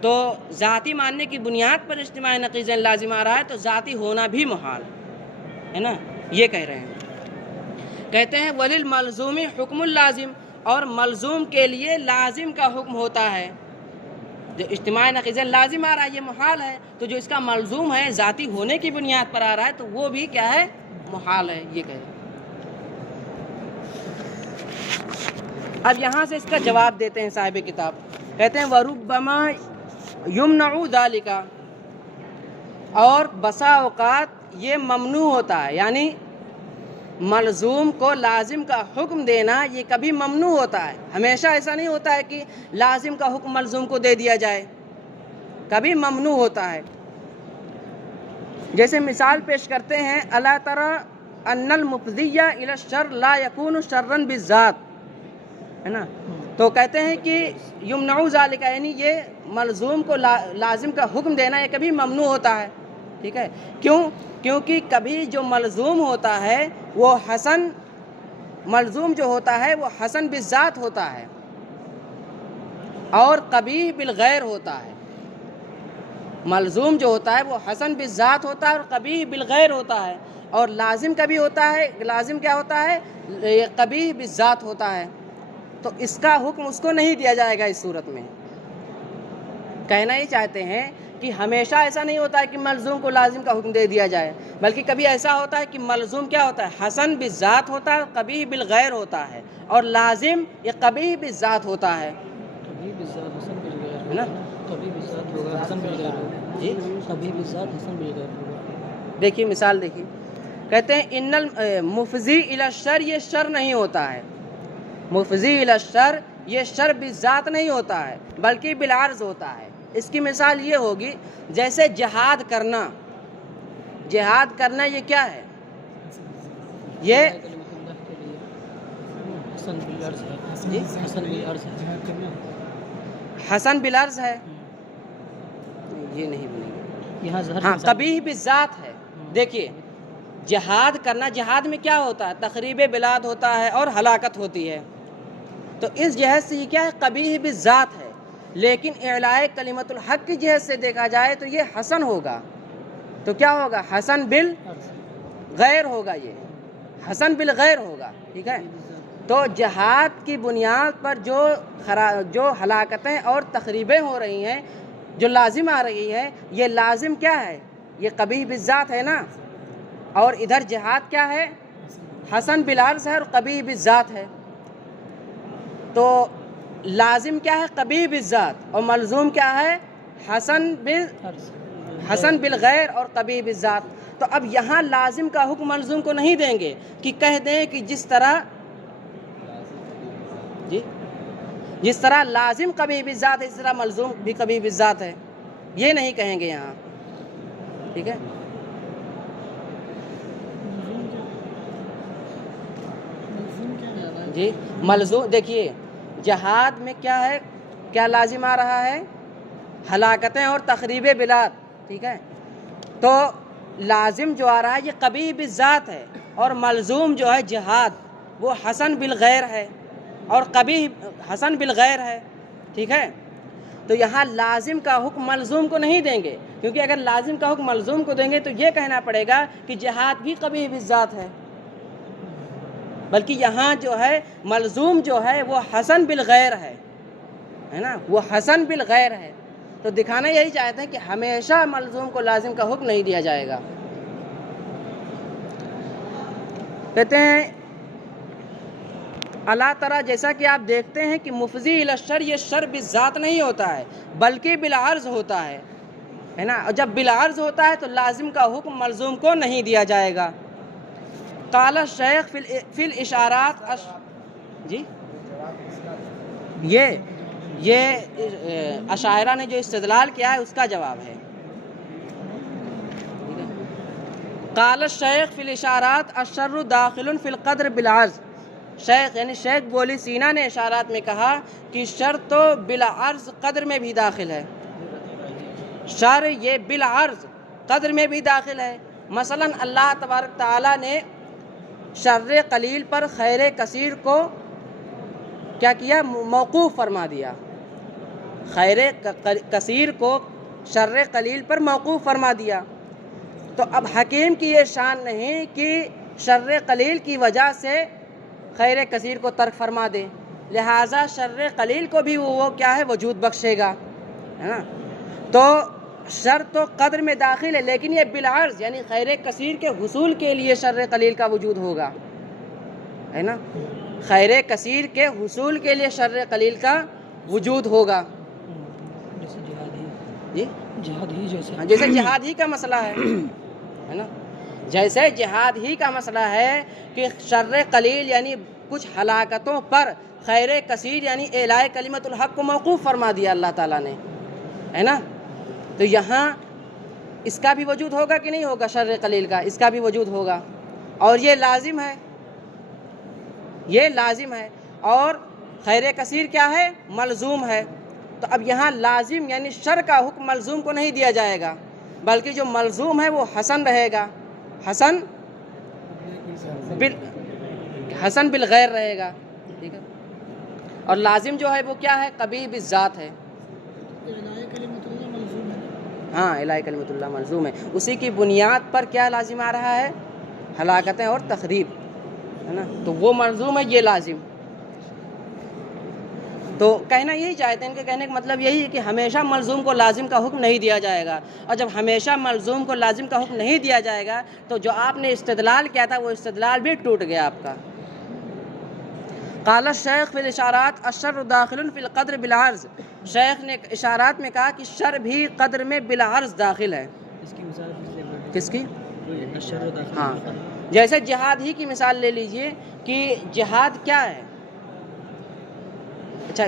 تو ذاتی ماننے کی بنیاد پر اجتماع نقیضین لازم آ رہا ہے، تو ذاتی ہونا بھی محال ہے نا، یہ کہہ رہے ہیں۔ کہتے ہیں وللملزوم حکم اللازم، اور ملزوم کے لیے لازم کا حکم ہوتا ہے، جو اجتماع نقیضین لازم آ رہا ہے یہ محال ہے، تو جو اس کا ملزوم ہے ذاتی ہونے کی بنیاد پر آ رہا ہے تو وہ بھی کیا ہے؟ محال ہے، یہ کہہ رہے ہیں۔ اب یہاں سے اس کا جواب دیتے ہیں صاحب کتاب، کہتے ہیں وَرُبَّمَا يُمْنَعُ ذَلِكَ، اور بسا اوقات یہ ممنوع ہوتا ہے، یعنی ملزوم کو لازم کا حکم دینا یہ کبھی ممنوع ہوتا ہے، ہمیشہ ایسا نہیں ہوتا ہے کہ لازم کا حکم ملزوم کو دے دیا جائے، کبھی ممنوع ہوتا ہے۔ جیسے مثال پیش کرتے ہیں الا تری ان المفضی الی الشر لا یکون شرا بالذات، ہے نا، تو کہتے ہیں کہ یمنع ذالک، یعنی یہ ملزوم کو لازم کا حکم دینا یہ کبھی ممنوع ہوتا ہے، ٹھیک ہے، کیوں؟ کیونکہ کبھی جو ملزوم ہوتا ہے وہ حسن، ملزوم جو ہوتا ہے وہ حسن بالذات ہوتا ہے، اور قبیح بالغیر ہوتا ہے، ملزوم جو ہوتا ہے وہ حسن بالذات ہوتا ہے اور قبیح بالغیر ہوتا ہے، اور لازم کبھی ہوتا ہے، لازم کیا ہوتا ہے؟ قبیح بالذات ہوتا ہے، تو اس کا حکم اس کو نہیں دیا جائے گا۔ اس صورت میں کہنا یہ چاہتے ہیں کہ ہمیشہ ایسا نہیں ہوتا ہے کہ ملزوم کو لازم کا حکم دے دیا جائے، بلکہ کبھی ایسا ہوتا ہے کہ ملزوم کیا ہوتا ہے؟ حسن بالذات ہوتا ہے، قبیح بالغیر ہوتا ہے، اور لازم یہ قبیح بالذات ہوتا ہے، کبھی بالذات حسن بالغیر ہے نا؟ کبھی بالذات ہوگا حسن بالغیر ہوگا، جی کبھی بالذات حسن بالغیر ہوگا۔ دیکھیے مثال دیکھیے، کہتے ہیں ان المفضی الی الشر، یہ شر نہیں ہوتا ہے، مفضی الی الشر یہ شر بالذات نہیں ہوتا ہے بلکہ بالعرض ہوتا ہے۔ اس کی مثال یہ ہوگی جیسے جہاد کرنا، جہاد کرنا یہ کیا ہے؟ یہ حسن بالعرض ہے، جی حسن بالعرض ہے، حسن بالعرض ہے، یہ نہیں بنے گا، یہاں ظہر ہاں قبیح بالذات ہے۔ دیکھیے جہاد کرنا، جہاد میں کیا ہوتا ہے؟ تخریب بلاد ہوتا ہے اور ہلاکت ہوتی ہے، تو اس جہت سے یہ کیا ہے؟ قبیح بالذات ہے، لیکن اعلاء کلمت الحق کی جہت سے دیکھا جائے تو یہ حسن ہوگا، تو کیا ہوگا؟ حسن بالغیر ہوگا، یہ حسن بالغیر ہوگا، ٹھیک ہے۔ تو جہاد کی بنیاد پر جو ہلاکتیں اور تخریبیں ہو رہی ہیں، جو لازم آ رہی ہے، یہ لازم کیا ہے؟ یہ قبیح بالذات ہے نا، اور ادھر جہاد کیا ہے؟ حسن بالعرض ہے اور قبیح بالذات ہے، تو لازم کیا ہے؟ قبیح بالذات، اور ملزوم کیا ہے؟ حسن بالغیر اور قبیح بالذات۔ تو اب یہاں لازم کا حکم ملزوم کو نہیں دیں گے کہ کہہ دیں کہ جس طرح لازم کبھی بھی ذات ہے اس طرح ملزوم بھی کبھی بھی ذات ہے، یہ نہیں کہیں گے یہاں، ٹھیک ہے؟ جی ملزوم دیکھیے جہاد میں کیا ہے، کیا لازم آ رہا ہے؟ ہلاکتیں اور تخریب بلاد، ٹھیک ہے؟ تو لازم جو آ رہا ہے یہ قبیح بالذات ہے، اور ملزوم جو ہے جہاد وہ حسن بالغیر ہے اور قبیح حسن بالغیر ہے، ٹھیک ہے؟ تو یہاں لازم کا حکم ملزوم کو نہیں دیں گے، کیونکہ اگر لازم کا حکم ملزوم کو دیں گے تو یہ کہنا پڑے گا کہ جہاد بھی قبیح بالذات ہے، بلکہ یہاں جو ہے ملزوم جو ہے وہ حسن بالغیر ہے نا، وہ حسن بالغیر ہے۔ تو دکھانا یہی چاہتے ہیں کہ ہمیشہ ملزوم کو لازم کا حکم نہیں دیا جائے گا۔ کہتے ہیں اللہ تعالیٰ جیسا کہ آپ دیکھتے ہیں کہ مفضی الی الشر، یہ شر بالذات نہیں ہوتا ہے بلکہ بالعرض ہوتا ہے نا، اور جب بالعرض ہوتا ہے تو لازم کا حکم ملزوم کو نہیں دیا جائے گا۔ قال الشیخ فی الاشارات جی یہ اشاعرہ نے جو استدلال کیا ہے اس کا جواب ہے۔ قال الشیخ فی الاشارات الشر داخل فی القدر بالعرض، شیخ یعنی شیخ بولی سینا نے اشارات میں کہا کہ شر تو بالعرض قدر میں بھی داخل ہے، شر یہ بالعرض قدر میں بھی داخل ہے۔ مثلا اللہ تبارک تعالیٰ نے شر قلیل پر خیر کثیر کو کیا کیا؟ موقوف فرما دیا، خیر کثیر کو شر قلیل پر موقوف فرما دیا۔ تو اب حکیم کی یہ شان نہیں کہ شر قلیل کی وجہ سے خیر کثیر کو ترک فرما دے، لہٰذا شر قلیل کو بھی وہ کیا ہے؟ وجود بخشے گا، ہے نا؟ تو شر تو قدر میں داخل ہے لیکن یہ بالعرض یعنی خیر کثیر کے حصول کے لیے شر قلیل کا وجود ہوگا، ہے نا؟ خیر کثیر کے حصول کے لیے شر قلیل کا وجود ہوگا۔ جیسے جہاد ہی، جی جہاد ہی جیسے جہاد ہی کا مسئلہ ہے نا، جیسے جہاد ہی کا مسئلہ ہے کہ شر قلیل یعنی کچھ ہلاکتوں پر خیر کثیر یعنی اعلاء کلمت الحق کو موقوف فرما دیا اللہ تعالیٰ نے، ہے نا؟ تو یہاں اس کا بھی وجود ہوگا کہ نہیں ہوگا؟ شر قلیل کا اس کا بھی وجود ہوگا، اور یہ لازم ہے، یہ لازم ہے، اور خیر کثیر کیا ہے؟ ملزوم ہے۔ تو اب یہاں لازم یعنی شر کا حکم ملزوم کو نہیں دیا جائے گا بلکہ جو ملزوم ہے وہ حسن رہے گا، حسن بالغیر رہے گا، ٹھیک ہے؟ اور لازم جو ہے وہ کیا ہے؟ قبیح بالذات ہے۔ ہاں الہی کلمت اللہ ملزوم ہے، اسی کی بنیاد پر کیا لازم آ رہا ہے؟ ہلاکتیں اور تخریب، ہے نا؟ تو وہ ملزوم ہے، یہ لازم۔ تو کہنا یہی چاہتے ہیں، ان کے کہنے کا مطلب یہی ہے کہ ہمیشہ ملزوم کو لازم کا حکم نہیں دیا جائے گا، اور جب ہمیشہ ملزوم کو لازم کا حکم نہیں دیا جائے گا تو جو آپ نے استدلال کیا تھا وہ استدلال بھی ٹوٹ گیا آپ کا۔ قال الشیخ فی الاشارات الشر داخل فی القدر بالعرض، شیخ نے اشارات میں کہا کہ شر بھی قدر میں بالعرض داخل ہے۔ اس کی مثال کس کی؟ الشر داخل، ہاں جیسے جہاد ہی کی مثال لے لیجئے کہ جہاد کیا ہے؟ اچھا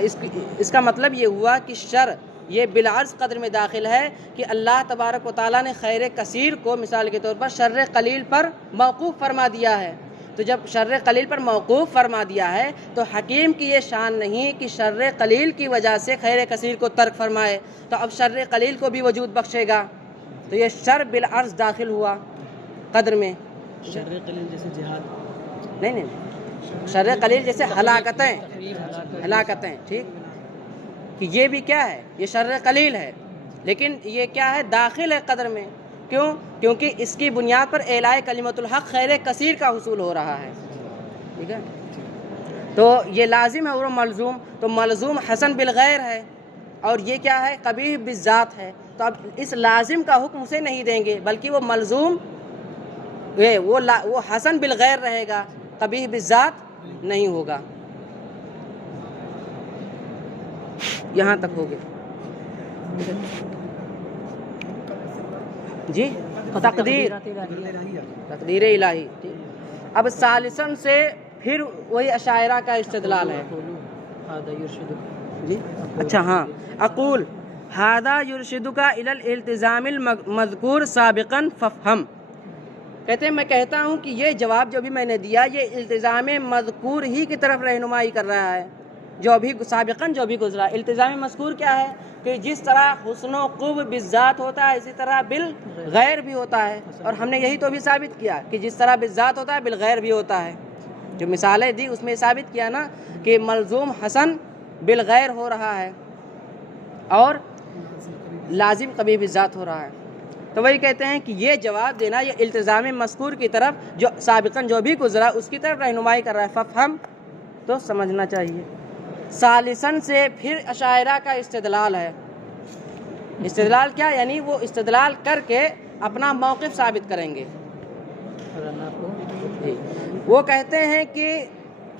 اس کا مطلب یہ ہوا کہ شر یہ بالعرض قدر میں داخل ہے کہ اللہ تبارک و تعالیٰ نے خیر کثیر کو مثال کے طور پر شر قلیل پر موقوف فرما دیا ہے۔ تو جب شر قلیل پر موقوف فرما دیا ہے تو حکیم کی یہ شان نہیں کہ شر قلیل کی وجہ سے خیر کثیر کو ترک فرمائے، تو اب شر قلیل کو بھی وجود بخشے گا، تو یہ شر بالعرض داخل ہوا قدر میں۔ شر قلیل جیسے جہاد، نہیں شر قلیل جیسے ہلاکتیں، ٹھیک، کہ یہ بھی کیا ہے؟ یہ شر قلیل ہے لیکن یہ کیا ہے؟ داخل ہے قدر میں۔ کیوں؟ کیونکہ اس کی بنیاد پر اعلاء کلمت الحق خیر کثیر کا حصول ہو رہا ہے، ٹھیک ہے؟ تو یہ لازم ہے اور ملزوم، تو ملزوم حسن بالغیر ہے اور یہ کیا ہے؟ قبیح بالذات ہے۔ تو اب اس لازم کا حکم اسے نہیں دیں گے بلکہ وہ ملزوم وہ حسن بالغیر رہے گا، قبیح بالذات نہیں ہوگا۔ یہاں تک ہو گیا جی۔ تقدیر تقدیر الہی. اب ثالثاً سے پھر وہی اشاعرہ کا استدلال ہے. جی اچھا ہاں، اقول ھذا یرشدک الی الالتزام المذکور سابقا فافہم. کہتے ہیں میں کہتا ہوں کہ یہ جواب جو بھی میں نے دیا یہ التزام مذکور ہی کی طرف رہنمائی کر رہا ہے، جو بھی سابقاً جو بھی گزرا. التزام مذکور کیا ہے کہ جس طرح حسن و قوہ بالذات ہوتا ہے اسی طرح بالغیر بھی ہوتا ہے، اور ہم نے یہی تو بھی ثابت کیا کہ جس طرح بالذات ہوتا ہے بالغیر بھی ہوتا ہے. جو مثالیں دی اس میں ثابت کیا نا کہ ملزوم حسن بالغیر ہو رہا ہے اور لازم قبیح بالذات ہو رہا ہے. تو وہی کہتے ہیں کہ یہ جواب دینا یہ التزام مذکور کی طرف جو سابقاً جو بھی گزرا اس کی طرف رہنمائی کر رہا ہے. ففہم تو سمجھنا چاہیے. ثالثاً سے پھر اشاعرہ کا استدلال ہے. استدلال کیا؟ یعنی وہ استدلال کر کے اپنا موقف ثابت کریں گے. وہ کہتے ہیں کہ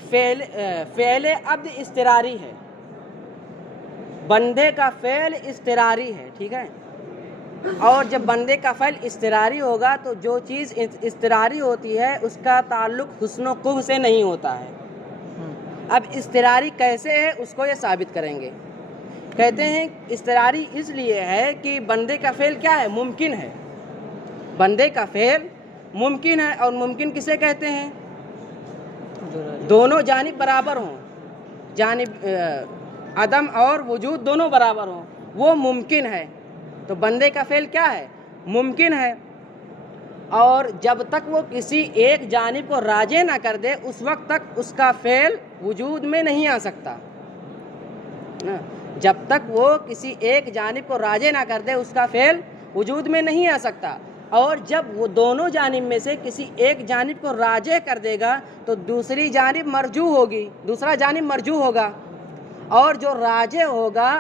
فعل عبد استراری ہے، بندے کا فعل استراری ہے، ٹھیک ہے. اور جب بندے کا فعل استراری ہوگا تو جو چیز استراری ہوتی ہے اس کا تعلق حسن و قبح سے نہیں ہوتا ہے. اب استراری کیسے ہے اس کو یہ ثابت کریں گے. کہتے ہیں استراری اس لیے ہے کہ بندے کا فعل کیا ہے؟ ممکن ہے. بندے کا فعل ممکن ہے، اور ممکن کسے کہتے ہیں؟ دونوں جانب برابر ہوں، جانب عدم اور وجود دونوں برابر ہوں، وہ ممکن ہے. تو بندے کا فعل کیا ہے؟ ممکن ہے. اور جب تک وہ کسی ایک جانب کو راجع نہ کر دے اس وقت تک اس کا فعل وجود میں نہیں آ سکتا. جب تک وہ کسی ایک جانب کو راجع نہ کر دے اس کا فعل وجود میں نہیں آ سکتا. اور جب وہ دونوں جانب میں سے کسی ایک جانب کو راجع کر دے گا تو دوسری جانب مرجوع ہوگی، دوسرا جانب مرجوع ہوگا، اور جو راجع ہوگا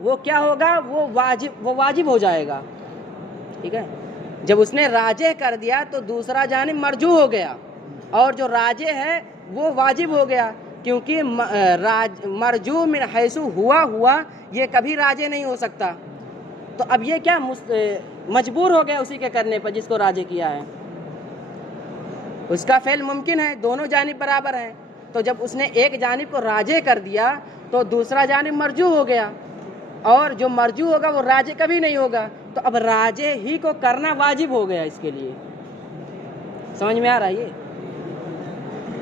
وہ کیا ہوگا؟ وہ واجب ہو جائے گا. ٹھیک ہے. جب اس نے راجع کر دیا تو دوسرا جانب مرجوع ہو گیا، اور جو راجع ہے وہ واجب ہو گیا، کیونکہ مرجوع من حیث ہوا یہ کبھی راجع نہیں ہو سکتا. تو اب یہ کیا مجبور ہو گیا اسی کے کرنے پر جس کو راجع کیا ہے. اس کا فعل ممکن ہے، دونوں جانب برابر ہیں، تو جب اس نے ایک جانب کو راجع کر دیا تو دوسرا جانب مرجوع ہو گیا، اور جو مرجوع ہوگا وہ راجع کبھی نہیں ہوگا. تو اب راجع ہی کو کرنا واجب ہو گیا اس کے لیے. سمجھ میں آ رہا ہے؟ یہ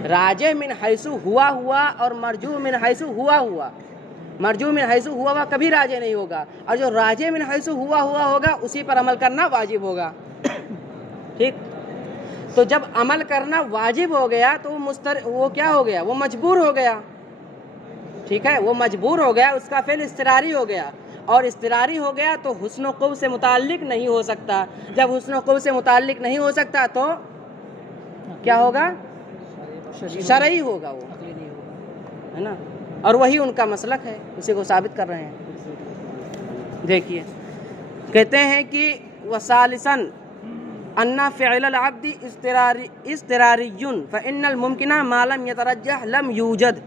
راجع من حیث ہوا اور مرجوع من حیث ہوا. مرجوع من حیث ہوا کبھی راجع نہیں ہوگا، اور جو راجع من حیث ہوا ہوگا اسی پر عمل کرنا واجب ہوگا. ٹھیک. تو جب عمل کرنا واجب ہو گیا تو وہ کیا ہو گیا؟ وہ مجبور ہو گیا. ٹھیک ہے. وہ مجبور ہو گیا، اس کا فعل استراری ہو گیا، اور استراری ہو گیا تو حسن و قبح سے متعلق نہیں ہو سکتا. جب حسن و قبح سے متعلق نہیں ہو سکتا تو کیا ہوگا؟ شرعی ہوگا، وہ ہے نا. اور وہی ان کا مسلک ہے، اسی کو ثابت کر رہے ہیں. دیکھیے کہتے ہیں کہ وثالثاً ان فعل العبد استراری فإن الممکن ما لم يترجح لم یوجد.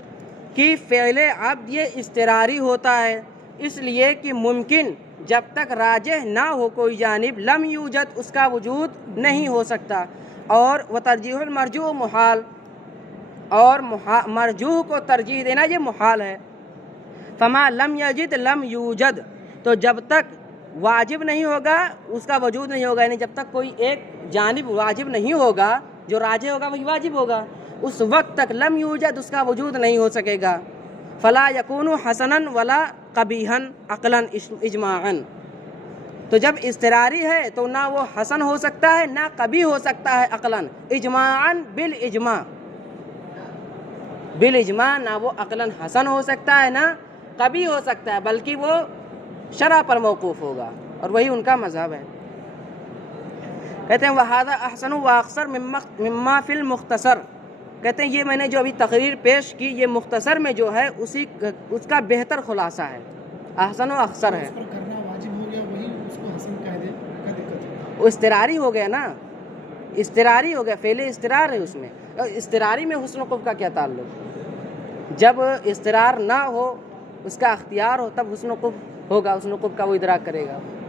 کہ فعل عبد یہ استراری ہوتا ہے اس لیے کہ ممکن جب تک راجح نہ ہو کوئی جانب لم یوجد اس کا وجود نہیں ہو سکتا. اور وترجیح المرجوع محال، اور مرجوع کو ترجیح دینا یہ محال ہے. فما لم یجد لم یوجد. تو جب تک واجب نہیں ہوگا اس کا وجود نہیں ہوگا، یعنی جب تک کوئی ایک جانب واجب نہیں ہوگا جو راجح ہوگا وہی واجب ہوگا، اس وقت تک لم یوجد اس کا وجود نہیں ہو سکے گا. فلا یکون حسنا ولا قبیحا عقلا اجماعا. تو جب استراری ہے تو نہ وہ حسن ہو سکتا ہے نہ قبیح ہو سکتا ہے عقلا، اجماعا بالاجماع نہ وہ عقلا حسن ہو سکتا ہے نہ قبیح ہو سکتا ہے، بلکہ وہ شرع پر موقوف ہوگا، اور وہی ان کا مذہب ہے. کہتے ہیں وَهَذَا أَحْسَنُ وَأَقْصَرُ مِمَّا فِي الْمُخْتَصَرِ. کہتے ہیں یہ میں نے جو ابھی تقریر پیش کی یہ مختصر میں جو ہے اس کا بہتر خلاصہ ہے، احسن و اختصر ہے. کرنا واجب ہو گیا وہی اس کو حسن کہہ دے، کیا دقت ہے؟ وہ استراری ہو گیا نا، استراری ہو گیا، فعل استرار ہے اس میں. استراری میں حسن و قبح کا کیا تعلق؟ جب استرار نہ ہو اس کا اختیار ہو تب حسن و قبح ہوگا، حسن و قبح کا وہ ادراک کرے گا.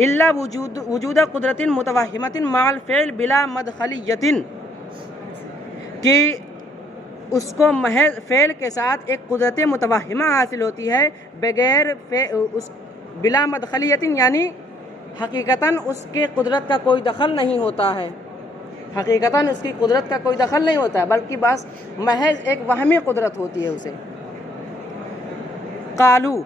الا وجود قدرت متوہمۃ مع الفعل بلا مدخلیۃ، کہ اس کو محض فعل کے ساتھ ایک قدرت متوہمہ حاصل ہوتی ہے بغیر اس بلا مدخلیۃ، یعنی حقیقتاً اس کے قدرت کا کوئی دخل نہیں ہوتا ہے، حقیقتاً اس کی قدرت کا کوئی دخل نہیں ہوتا ہے، بلکہ بس محض ایک وہمی قدرت ہوتی ہے اسے۔ قالو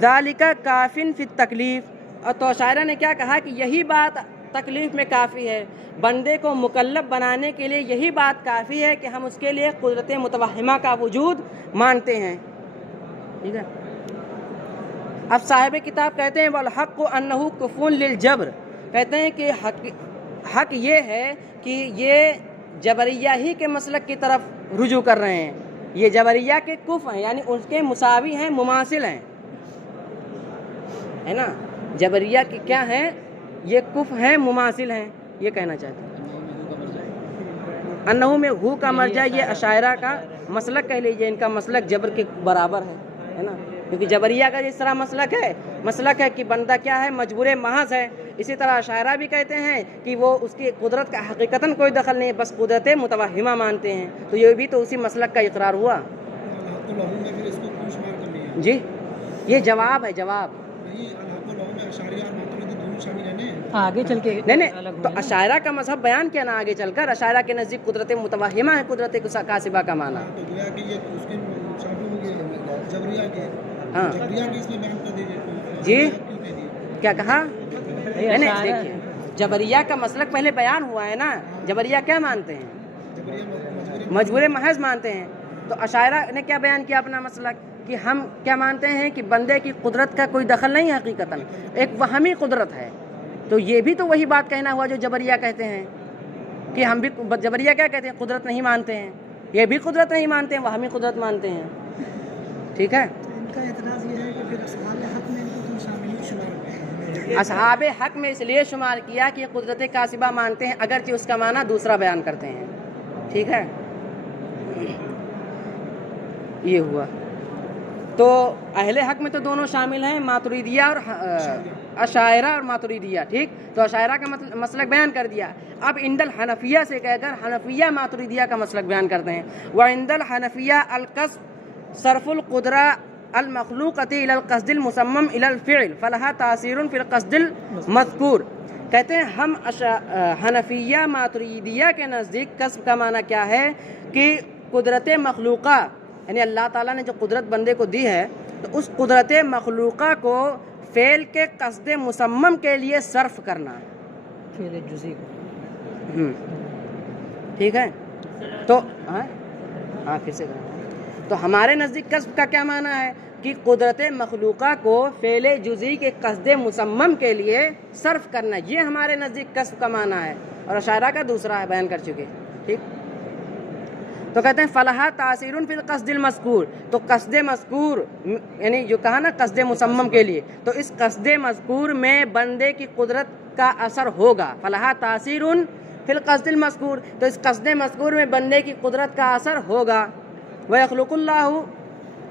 ذالک کافٍ فی التکلیف، اور تو شاعرہ نے کیا کہا کہ یہی بات تکلیف میں کافی ہے، بندے کو مکلف بنانے کے لیے یہی بات کافی ہے کہ ہم اس کے لیے قدرت متوہمہ کا وجود مانتے ہیں، ٹھیک ہے۔ اب صاحب کتاب کہتے ہیں والحق انہ کفو للجبر، کہتے ہیں کہ حق یہ ہے کہ یہ جبریہ ہی کے مسلک کی طرف رجوع کر رہے ہیں، یہ جبریہ کے کف ہیں، یعنی اس کے مساوی ہیں، مماثل ہیں، ہے نا، جبریہ کے کیا ہیں، یہ کف ہیں، مماثل ہیں، یہ کہنا چاہتے ہیں۔ انہو میں ہو کا مرجع یہ اشاعرہ کا مسلک کہہ لیجیے، ان کا مسلک جبر کے برابر ہے نا، کیونکہ جبریہ کا جس طرح مسلک ہے کہ بندہ کیا ہے، مجبور محض ہے، اسی طرح اشاعرہ بھی کہتے ہیں کہ وہ اس کی قدرت کا حقیقتاً کوئی دخل نہیں ہے، بس قدرت متوہمہ مانتے ہیں، تو یہ بھی تو اسی مسلک کا اقرار ہوا۔ جی یہ جواب ہے، جواب آگے چل کے نہیں تو اشاعرہ کا مذہب بیان کیا نا آگے چل کر، اشاعرہ کے نزدیک قدرت متوہمہ ہے، قدرت کاسبہ کا معنی، ہاں جی کیا کہا، نہیں دیکھیے جبریہ کا مسلک پہلے بیان ہوا ہے نا، جبریہ کیا مانتے ہیں، مجبور محض مانتے ہیں، تو اشاعرہ نے کیا بیان کیا اپنا مسلک کہ ہم کیا مانتے ہیں کہ بندے کی قدرت کا کوئی دخل نہیں ہے، حقیقتاً ایک وہمی قدرت ہے، تو یہ بھی تو وہی بات کہنا ہوا جو جبریہ کہتے ہیں کہ ہم بھی، جبریہ کیا کہتے ہیں، قدرت نہیں مانتے ہیں، یہ بھی قدرت نہیں مانتے ہیں، وہمی قدرت مانتے ہیں، ٹھیک ہے۔ ان کا اعتراض یہ ہے کہ پھر اصحاب حق میں ان کو کیوں شامل شمار، اصحاب حق میں اس لیے شمار کیا کہ یہ قدرت کاسبہ مانتے ہیں، اگرچہ اس کا معنی دوسرا بیان کرتے ہیں، ٹھیک ہے، یہ ہوا۔ تو اہل حق میں تو دونوں شامل ہیں، ماتریدیہ اور اشاعرہ اور ماتریدیہ، ٹھیک، تو اشاعرہ کا مسلک بیان کر دیا۔ اب عند الحنفیہ سے کہہ کر حنفیہ ماتریدیہ کا مسلک بیان کرتے ہیں، وعند الحنفیہ القصد صرف القدرہ المخلوقۃ الی القصد المصمم الی الفعل فلہا تاثیر فی القصد المذکور، کہتے ہیں ہم حنفیہ ماتریدیہ کے نزدیک قصد کا معنی کیا ہے کہ قدرت مخلوقہ، یعنی اللہ تعالیٰ نے جو قدرت بندے کو دی ہے، تو اس قدرت مخلوقہ کو فعل کے قصد مصمم کے لیے صرف کرنا، فعل جزئی کو، ٹھیک ہے، تو ہاں پھر سے تو ہمارے نزدیک قصد کا کیا معنی ہے کہ قدرت مخلوقہ کو فعل جزئی کے قصد مصمم کے لیے صرف کرنا، یہ ہمارے نزدیک قصد کا معنی ہے، اور اشاعرہ کا دوسرا ہے، بیان کر چکے، ٹھیک۔ تو کہتے ہیں فلاح تاثیر فی القصد المذکور، تو قصد مذکور یعنی جو کہا نا قصد مصمم کے لیے، تو اس قصد مذکور میں بندے کی قدرت کا اثر ہوگا، فلاح تاثیر فی القصد المذکور، تو اس قصد مذکور میں بندے کی قدرت کا اثر ہوگا۔ وَيَخْلُقُ اللَّهُ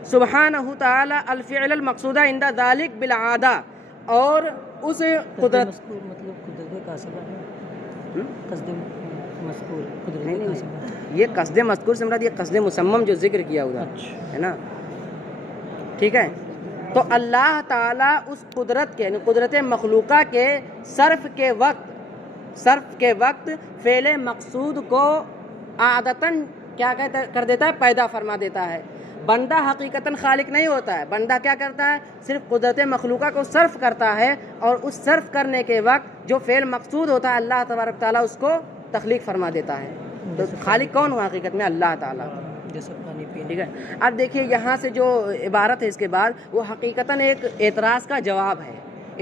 سبحانہ تعالی الفعل المقصودہ عند ذلك بالعادہ، اور اس قدرت مطلب قدرت کا اثر ہے، قصد مذکور قدرت کا اثر، یہ قصد مذکور سے مراد یہ قصد مصمم جو ذکر کیا ادھر ہے نا، ٹھیک ہے۔ تو اللہ تعالیٰ اس قدرت کے یعنی قدرت مخلوقہ کے صرف کے وقت فعل مقصود کو عادتاً کیا کر دیتا ہے، پیدا فرما دیتا ہے۔ بندہ حقیقتاً خالق نہیں ہوتا ہے، بندہ کیا کرتا ہے، صرف قدرت مخلوقہ کو صرف کرتا ہے، اور اس صرف کرنے کے وقت جو فعل مقصود ہوتا ہے اللہ تبارک تعالیٰ اس کو تخلیق فرما دیتا ہے۔ تو خالق کون ہوا حقیقت میں، اللہ تعالیٰ، ٹھیک ہے۔ اب دیکھیے یہاں سے جو عبارت ہے اس کے بعد وہ حقیقتاً ایک اعتراض کا جواب ہے۔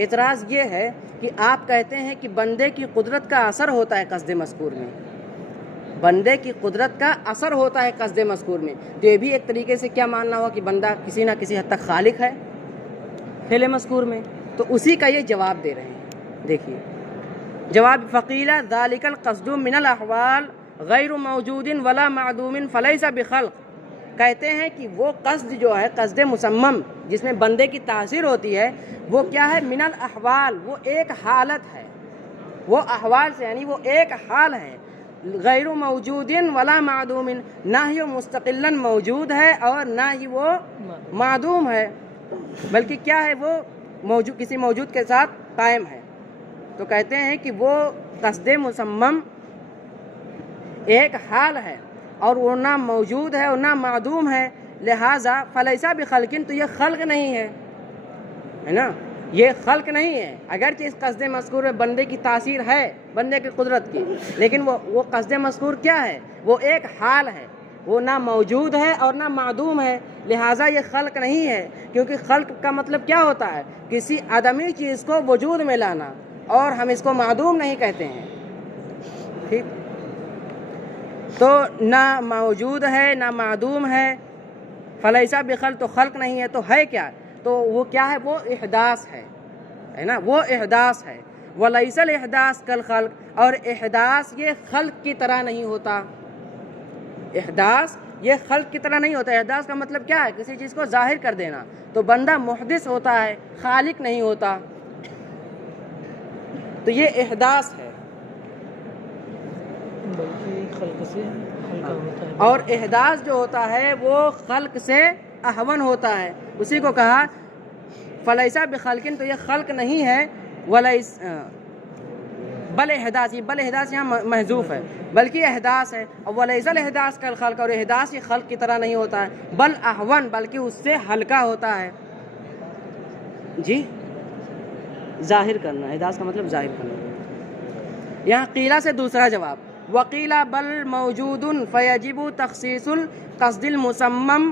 اعتراض یہ ہے کہ آپ کہتے ہیں کہ بندے کی قدرت کا اثر ہوتا ہے قصد مذکور میں، بندے کی قدرت کا اثر ہوتا ہے قصد مذکور میں، تو یہ بھی ایک طریقے سے کیا ماننا ہوا کہ بندہ کسی نہ کسی حد تک خالق ہے فعل مذکور میں، تو اسی کا یہ جواب دے رہے ہیں۔ دیکھیے جواب، فقیل ذالک القصد من الاحوال غیر موجود ولا معدوم فلیس بخلق، کہتے ہیں کہ وہ قصد جو ہے قصد مصمم جس میں بندے کی تاثیر ہوتی ہے وہ کیا ہے؟ من الاحوال، وہ ایک حالت ہے، وہ احوال سے یعنی وہ ایک حال ہے، غیر موجود ولا معدوم، نہ ہی وہ مستقلا موجود ہے اور نہ ہی وہ معدوم ہے، بلکہ کیا ہے؟ وہ موجود، کسی موجود کے ساتھ قائم ہے۔ تو کہتے ہیں کہ وہ قصد مسمم ایک حال ہے اور وہ نہ موجود ہے اور نہ معدوم ہے، لہٰذا فلیسا بخلق، تو یہ خلق نہیں ہے نا، یہ خلق نہیں ہے۔ اگرچہ اس قصد مذکور میں بندے کی تاثیر ہے، بندے کی قدرت کی، لیکن وہ قصد مذکور کیا ہے؟ وہ ایک حال ہے، وہ نہ موجود ہے اور نہ معدوم ہے، لہٰذا یہ خلق نہیں ہے، کیونکہ خلق کا مطلب کیا ہوتا ہے؟ کسی عدمی چیز کو وجود میں لانا، اور ہم اس کو معدوم نہیں کہتے ہیں، ٹھیک؟ تو نہ موجود ہے نہ معدوم ہے، فلیسا بخلق، تو خلق نہیں ہے، تو ہے کیا؟ تو وہ کیا ہے؟ وہ احداث ہے نا، وہ احداث ہے۔ ولیس الاحداث کالخلق، اور احداث یہ خلق کی طرح نہیں ہوتا، احداث یہ خلق کی طرح نہیں ہوتا۔ احداث کا مطلب کیا ہے؟ کسی چیز کو ظاہر کر دینا، تو بندہ محدث ہوتا ہے، خالق نہیں ہوتا، تو یہ احداث ہے۔ بلکہ خلق سے ہلکا ہوتا ہے، اور احداث جو ہوتا ہے وہ خلق سے اہون ہوتا ہے، اسی کو کہا فلیسا بخلق، تو یہ خلق نہیں ہے، ولیس بل احداث، یہ بل احداث یہاں محذوف ہے، بلکہ احداث ہے، اور ولیس الاحداث کالخلق، اور احداث یہ خلق کی طرح نہیں ہوتا ہے، بل اہون، بلکہ اس سے ہلکا ہوتا ہے۔ جی ظاہر کرنا، احداث کا مطلب ظاہر کرنا۔ یہاں قیلہ سے دوسرا جواب، وقیلہ بل موجود فیجب تخصیص القصد المسمم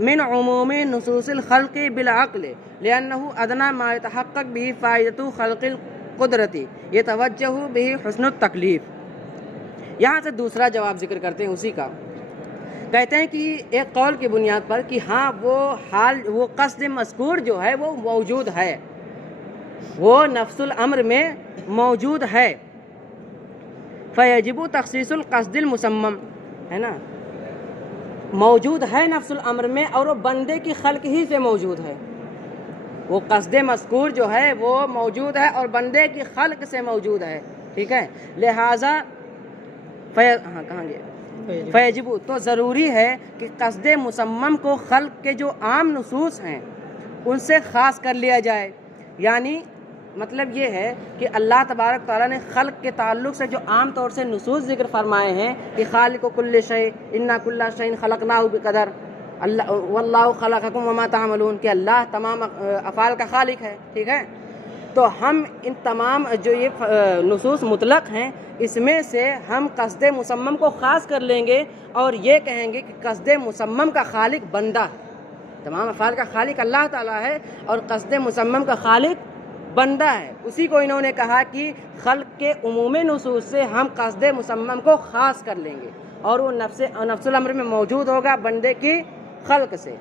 من عموم نصوص الخلق بالعقل لأنه ادنى ما يتحقق به فائدة خلق القدرت يتوجہ به حسن التکلیف۔ یہاں سے دوسرا جواب ذکر کرتے ہیں اسی کا، کہتے ہیں کہ ایک قول کی بنیاد پر کہ ہاں وہ قصد مذکور جو ہے وہ موجود ہے، وہ نفس الامر میں موجود ہے، فیجب تخصیص القصد المسمم، ہے نا، موجود ہے نفس الامر میں، اور وہ بندے کی خلق ہی سے موجود ہے، وہ قصد مذکور جو ہے وہ موجود ہے اور بندے کی خلق سے موجود ہے، ٹھیک ہے، لہٰذا کہاں گیا؟ فیجب، تو ضروری ہے کہ قصد مسمم کو خلق کے جو عام نصوص ہیں ان سے خاص کر لیا جائے، یعنی مطلب یہ ہے کہ اللہ تبارک تعالیٰ نے خلق کے تعلق سے جو عام طور سے نصوص ذکر فرمائے ہیں کہ خالق کل شیء انا کل شیء خلقناہ بقدر، اللہ واللہ خلقکم وما تعملون، کہ اللہ تمام افعال کا خالق ہے، ٹھیک ہے، تو ہم ان تمام جو یہ نصوص مطلق ہیں اس میں سے ہم قصد مسمم کو خاص کر لیں گے اور یہ کہیں گے کہ قصد مسمم کا خالق بندہ ہے، تمام افعال کا خالق اللہ تعالیٰ ہے اور قصد مسمم کا خالق بندہ ہے، اسی کو انہوں نے کہا کہ خلق کے عموم نصوص سے ہم قصد مسمم کو خاص کر لیں گے اور وہ نفس الامر میں موجود ہوگا بندے کی خلق سے،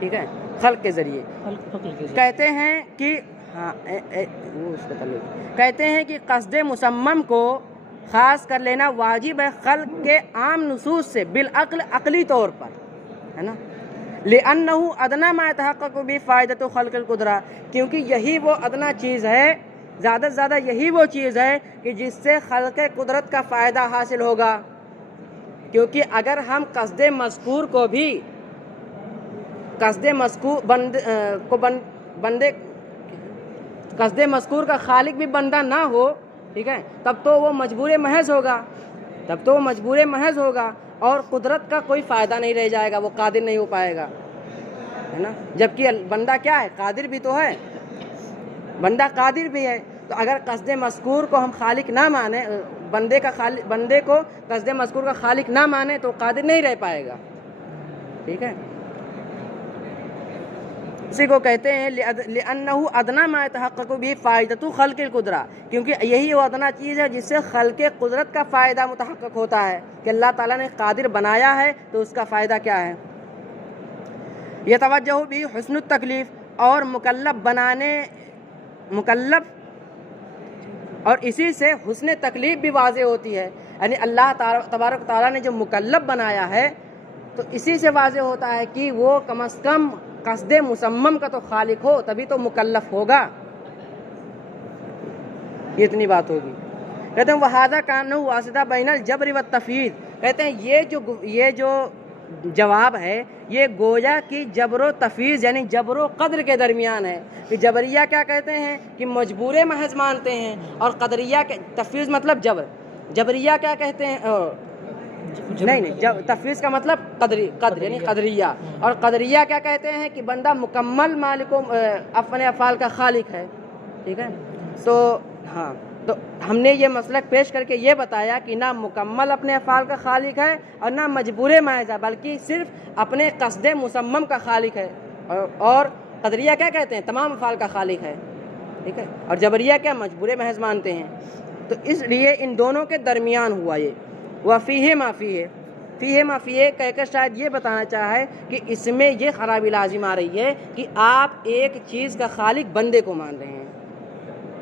ٹھیک ہے، خلق کے ذریعے۔ کہتے ہیں کہ کہتے ہیں کہ قصد مسمم کو خاص کر لینا واجب ہے خلق کے عام نصوص سے بالعقل، عقلی طور پر، ہے نا، لِأَنَّهُ أَدْنَى مَا يَتَحَقَّقُ بِهِ فَائِدَةُ خَلْقِ الْقُدْرَةِ، کیونکہ یہی وہ ادنا چیز ہے، زیادہ سے زیادہ یہی وہ چیز ہے کہ جس سے خلق قدرت کا فائدہ حاصل ہوگا، کیونکہ اگر ہم قصد مذکور کو بھی قصد مذکور کا خالق بھی بندہ نہ ہو، ٹھیک ہے، تب تو وہ مجبور محض ہوگا، اور قدرت کا کوئی فائدہ نہیں رہ جائے گا، وہ قادر نہیں ہو پائے گا، ہے نا، جبکہ بندہ کیا ہے؟ قادر بھی تو ہے، بندہ قادر بھی ہے، تو اگر قصد مذکور کو ہم خالق نہ مانیں، بندے کو قصد مذکور کا خالق نہ مانیں تو قادر نہیں رہ پائے گا، ٹھیک ہے، اسی کو کہتے ہیں لِأَنَّهُ أَدْنَى مَا يَتَحَقَّقُ بِهِ فَائِدَةُ خَلْقِ الْقُدْرَةِ، کیونکہ یہی وہ ادنا چیز ہے جس سے خلق قدرت کا فائدہ متحقق ہوتا ہے کہ اللہ تعالیٰ نے قادر بنایا ہے تو اس کا فائدہ کیا ہے؟ يَتَوَجَّهُ بِهِ حُسْنُ التَّکلیف، اور مکلف اور اسی سے حسن تکلیف بھی واضح ہوتی ہے، یعنی اللہ تبارک تعالیٰ نے جو مکلف بنایا ہے تو اسی سے واضح ہوتا ہے کہ وہ کم از کم قصد مسمم کا تو خالق ہو تبھی تو مکلف ہوگا. یہ اتنی بات ہوگی. کہتے ہیں وہذا کانہ واسطہ بین الجبر والتفویض. کہتے ہیں یہ جو جواب ہے یہ گویا کہ جبر و تفویض یعنی جبر و قدر کے درمیان ہے. کہ جبریہ کیا کہتے ہیں کہ مجبور محض مانتے ہیں, اور قدریہ تفویض مطلب جبر. جبریہ کیا کہتے ہیں نہیں تفویض کا مطلب قدر یعنی قدریہ, اور قدریہ کیا کہتے ہیں کہ بندہ مکمل مالک و اپنے افعال کا خالق ہے. ٹھیک ہے, تو ہاں تو ہم نے یہ مسلک پیش کر کے یہ بتایا کہ نہ مکمل اپنے افعال کا خالق ہے اور نہ مجبور محض ہے, بلکہ صرف اپنے قصد مسمم کا خالق ہے. اور قدریہ کیا کہتے ہیں تمام افعال کا خالق ہے. ٹھیک ہے, اور جبریہ کیا مجبور محض مانتے ہیں. تو اس لیے ان دونوں کے درمیان ہوا یہ وفیہ ما فیہ کہہ کر شاید یہ بتانا چاہا ہے کہ اس میں یہ خرابی لازم آ رہی ہے کہ آپ ایک چیز کا خالق بندے کو مان رہے ہیں,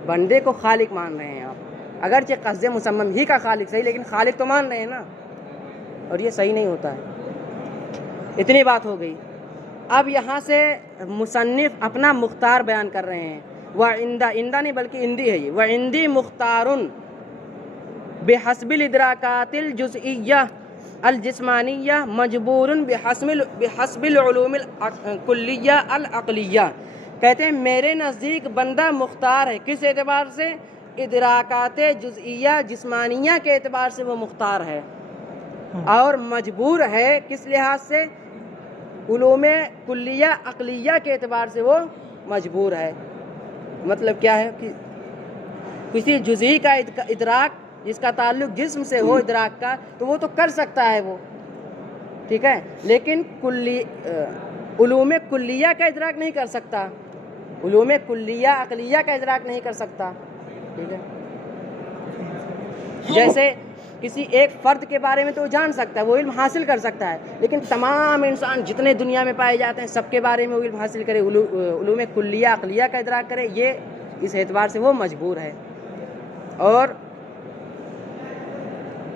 بندے کو خالق مان رہے ہیں آپ, اگرچہ قصد مسمم ہی کا خالق صحیح لیکن خالق تو مان رہے ہیں نا, اور یہ صحیح نہیں ہوتا ہے. اتنی بات ہو گئی. اب یہاں سے مصنف اپنا مختار بیان کر رہے ہیں. وعندہ نہیں بلکہ اندی ہے یہ. وعندی مختارن بحسب الادراکات الجزئیہ الجسمانیہ مجبور بحسب العلوم الکلیہ العقلیہ. کہتے ہیں میرے نزدیک بندہ مختار ہے. کس اعتبار سے؟ ادراکات جزئیہ جسمانیہ کے اعتبار سے وہ مختار ہے, اور مجبور ہے کس لحاظ سے؟ علوم کلیہ عقلیہ کے اعتبار سے وہ مجبور ہے. مطلب کیا ہے کہ کسی جزئی کا ادراک جس کا تعلق جسم سے ہو ادراک کا تو وہ تو کر سکتا ہے وہ, ٹھیک ہے, لیکن علوم کلیہ کا ادراک نہیں کر سکتا, علوم کلیہ عقلیہ کا ادراک نہیں کر سکتا. ٹھیک ہے, جیسے کسی ایک فرد کے بارے میں تو وہ جان سکتا ہے, وہ علم حاصل کر سکتا ہے, لیکن تمام انسان جتنے دنیا میں پائے جاتے ہیں سب کے بارے میں وہ علم حاصل کرے, علوم کلیہ عقلیہ کا ادراک کرے, یہ اس اعتبار سے وہ مجبور ہے. اور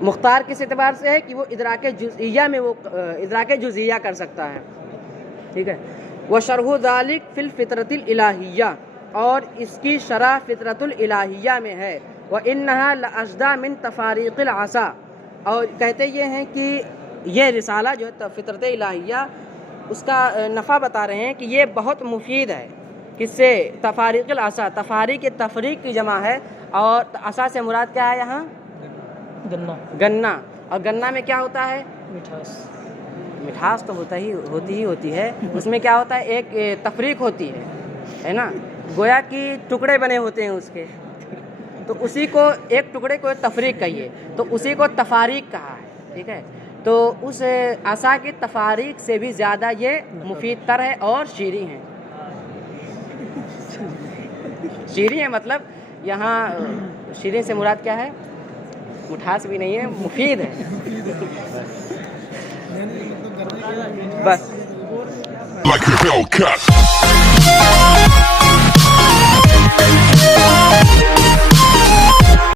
مختار کس اعتبار سے ہے کہ وہ ادراک جزئیہ میں وہ ادراک جزئیہ کر سکتا ہے. ٹھیک ہے. وشرح ذلک فی الفطرۃ الالہیہ, اور اس کی شرح فطرت الالہیہ میں ہے. وانہا لاجدی من تفاریق العصا, اور کہتے یہ ہیں کہ یہ رسالہ جو ہے فطرت الالہیہ اس کا نفع بتا رہے ہیں کہ یہ بہت مفید ہے. کس سے؟ تفاریق العصا. تفاریق تفریق کی جمع ہے, اور عصا سے مراد کیا ہے یہاں؟ گنا. اور گنا میں کیا ہوتا ہے؟ مٹھاس تو ہوتی ہے. اس میں کیا ہوتا ہے؟ ایک تفریق ہوتی ہے نا, گویا کہ ٹکڑے بنے ہوتے ہیں اس کے, تو اسی کو ایک ٹکڑے کو تفریق کہیے, تو اسی کو تفاریق کہا ہے. ٹھیک ہے, تو اس عصا کی تفاریق سے بھی زیادہ یہ مفید تر ہے اور شیریں ہیں. شیریں ہیں مطلب یہاں شیریں سے مراد کیا ہے؟ مٹھاس بھی نہیں ہے, مفید ہے بس.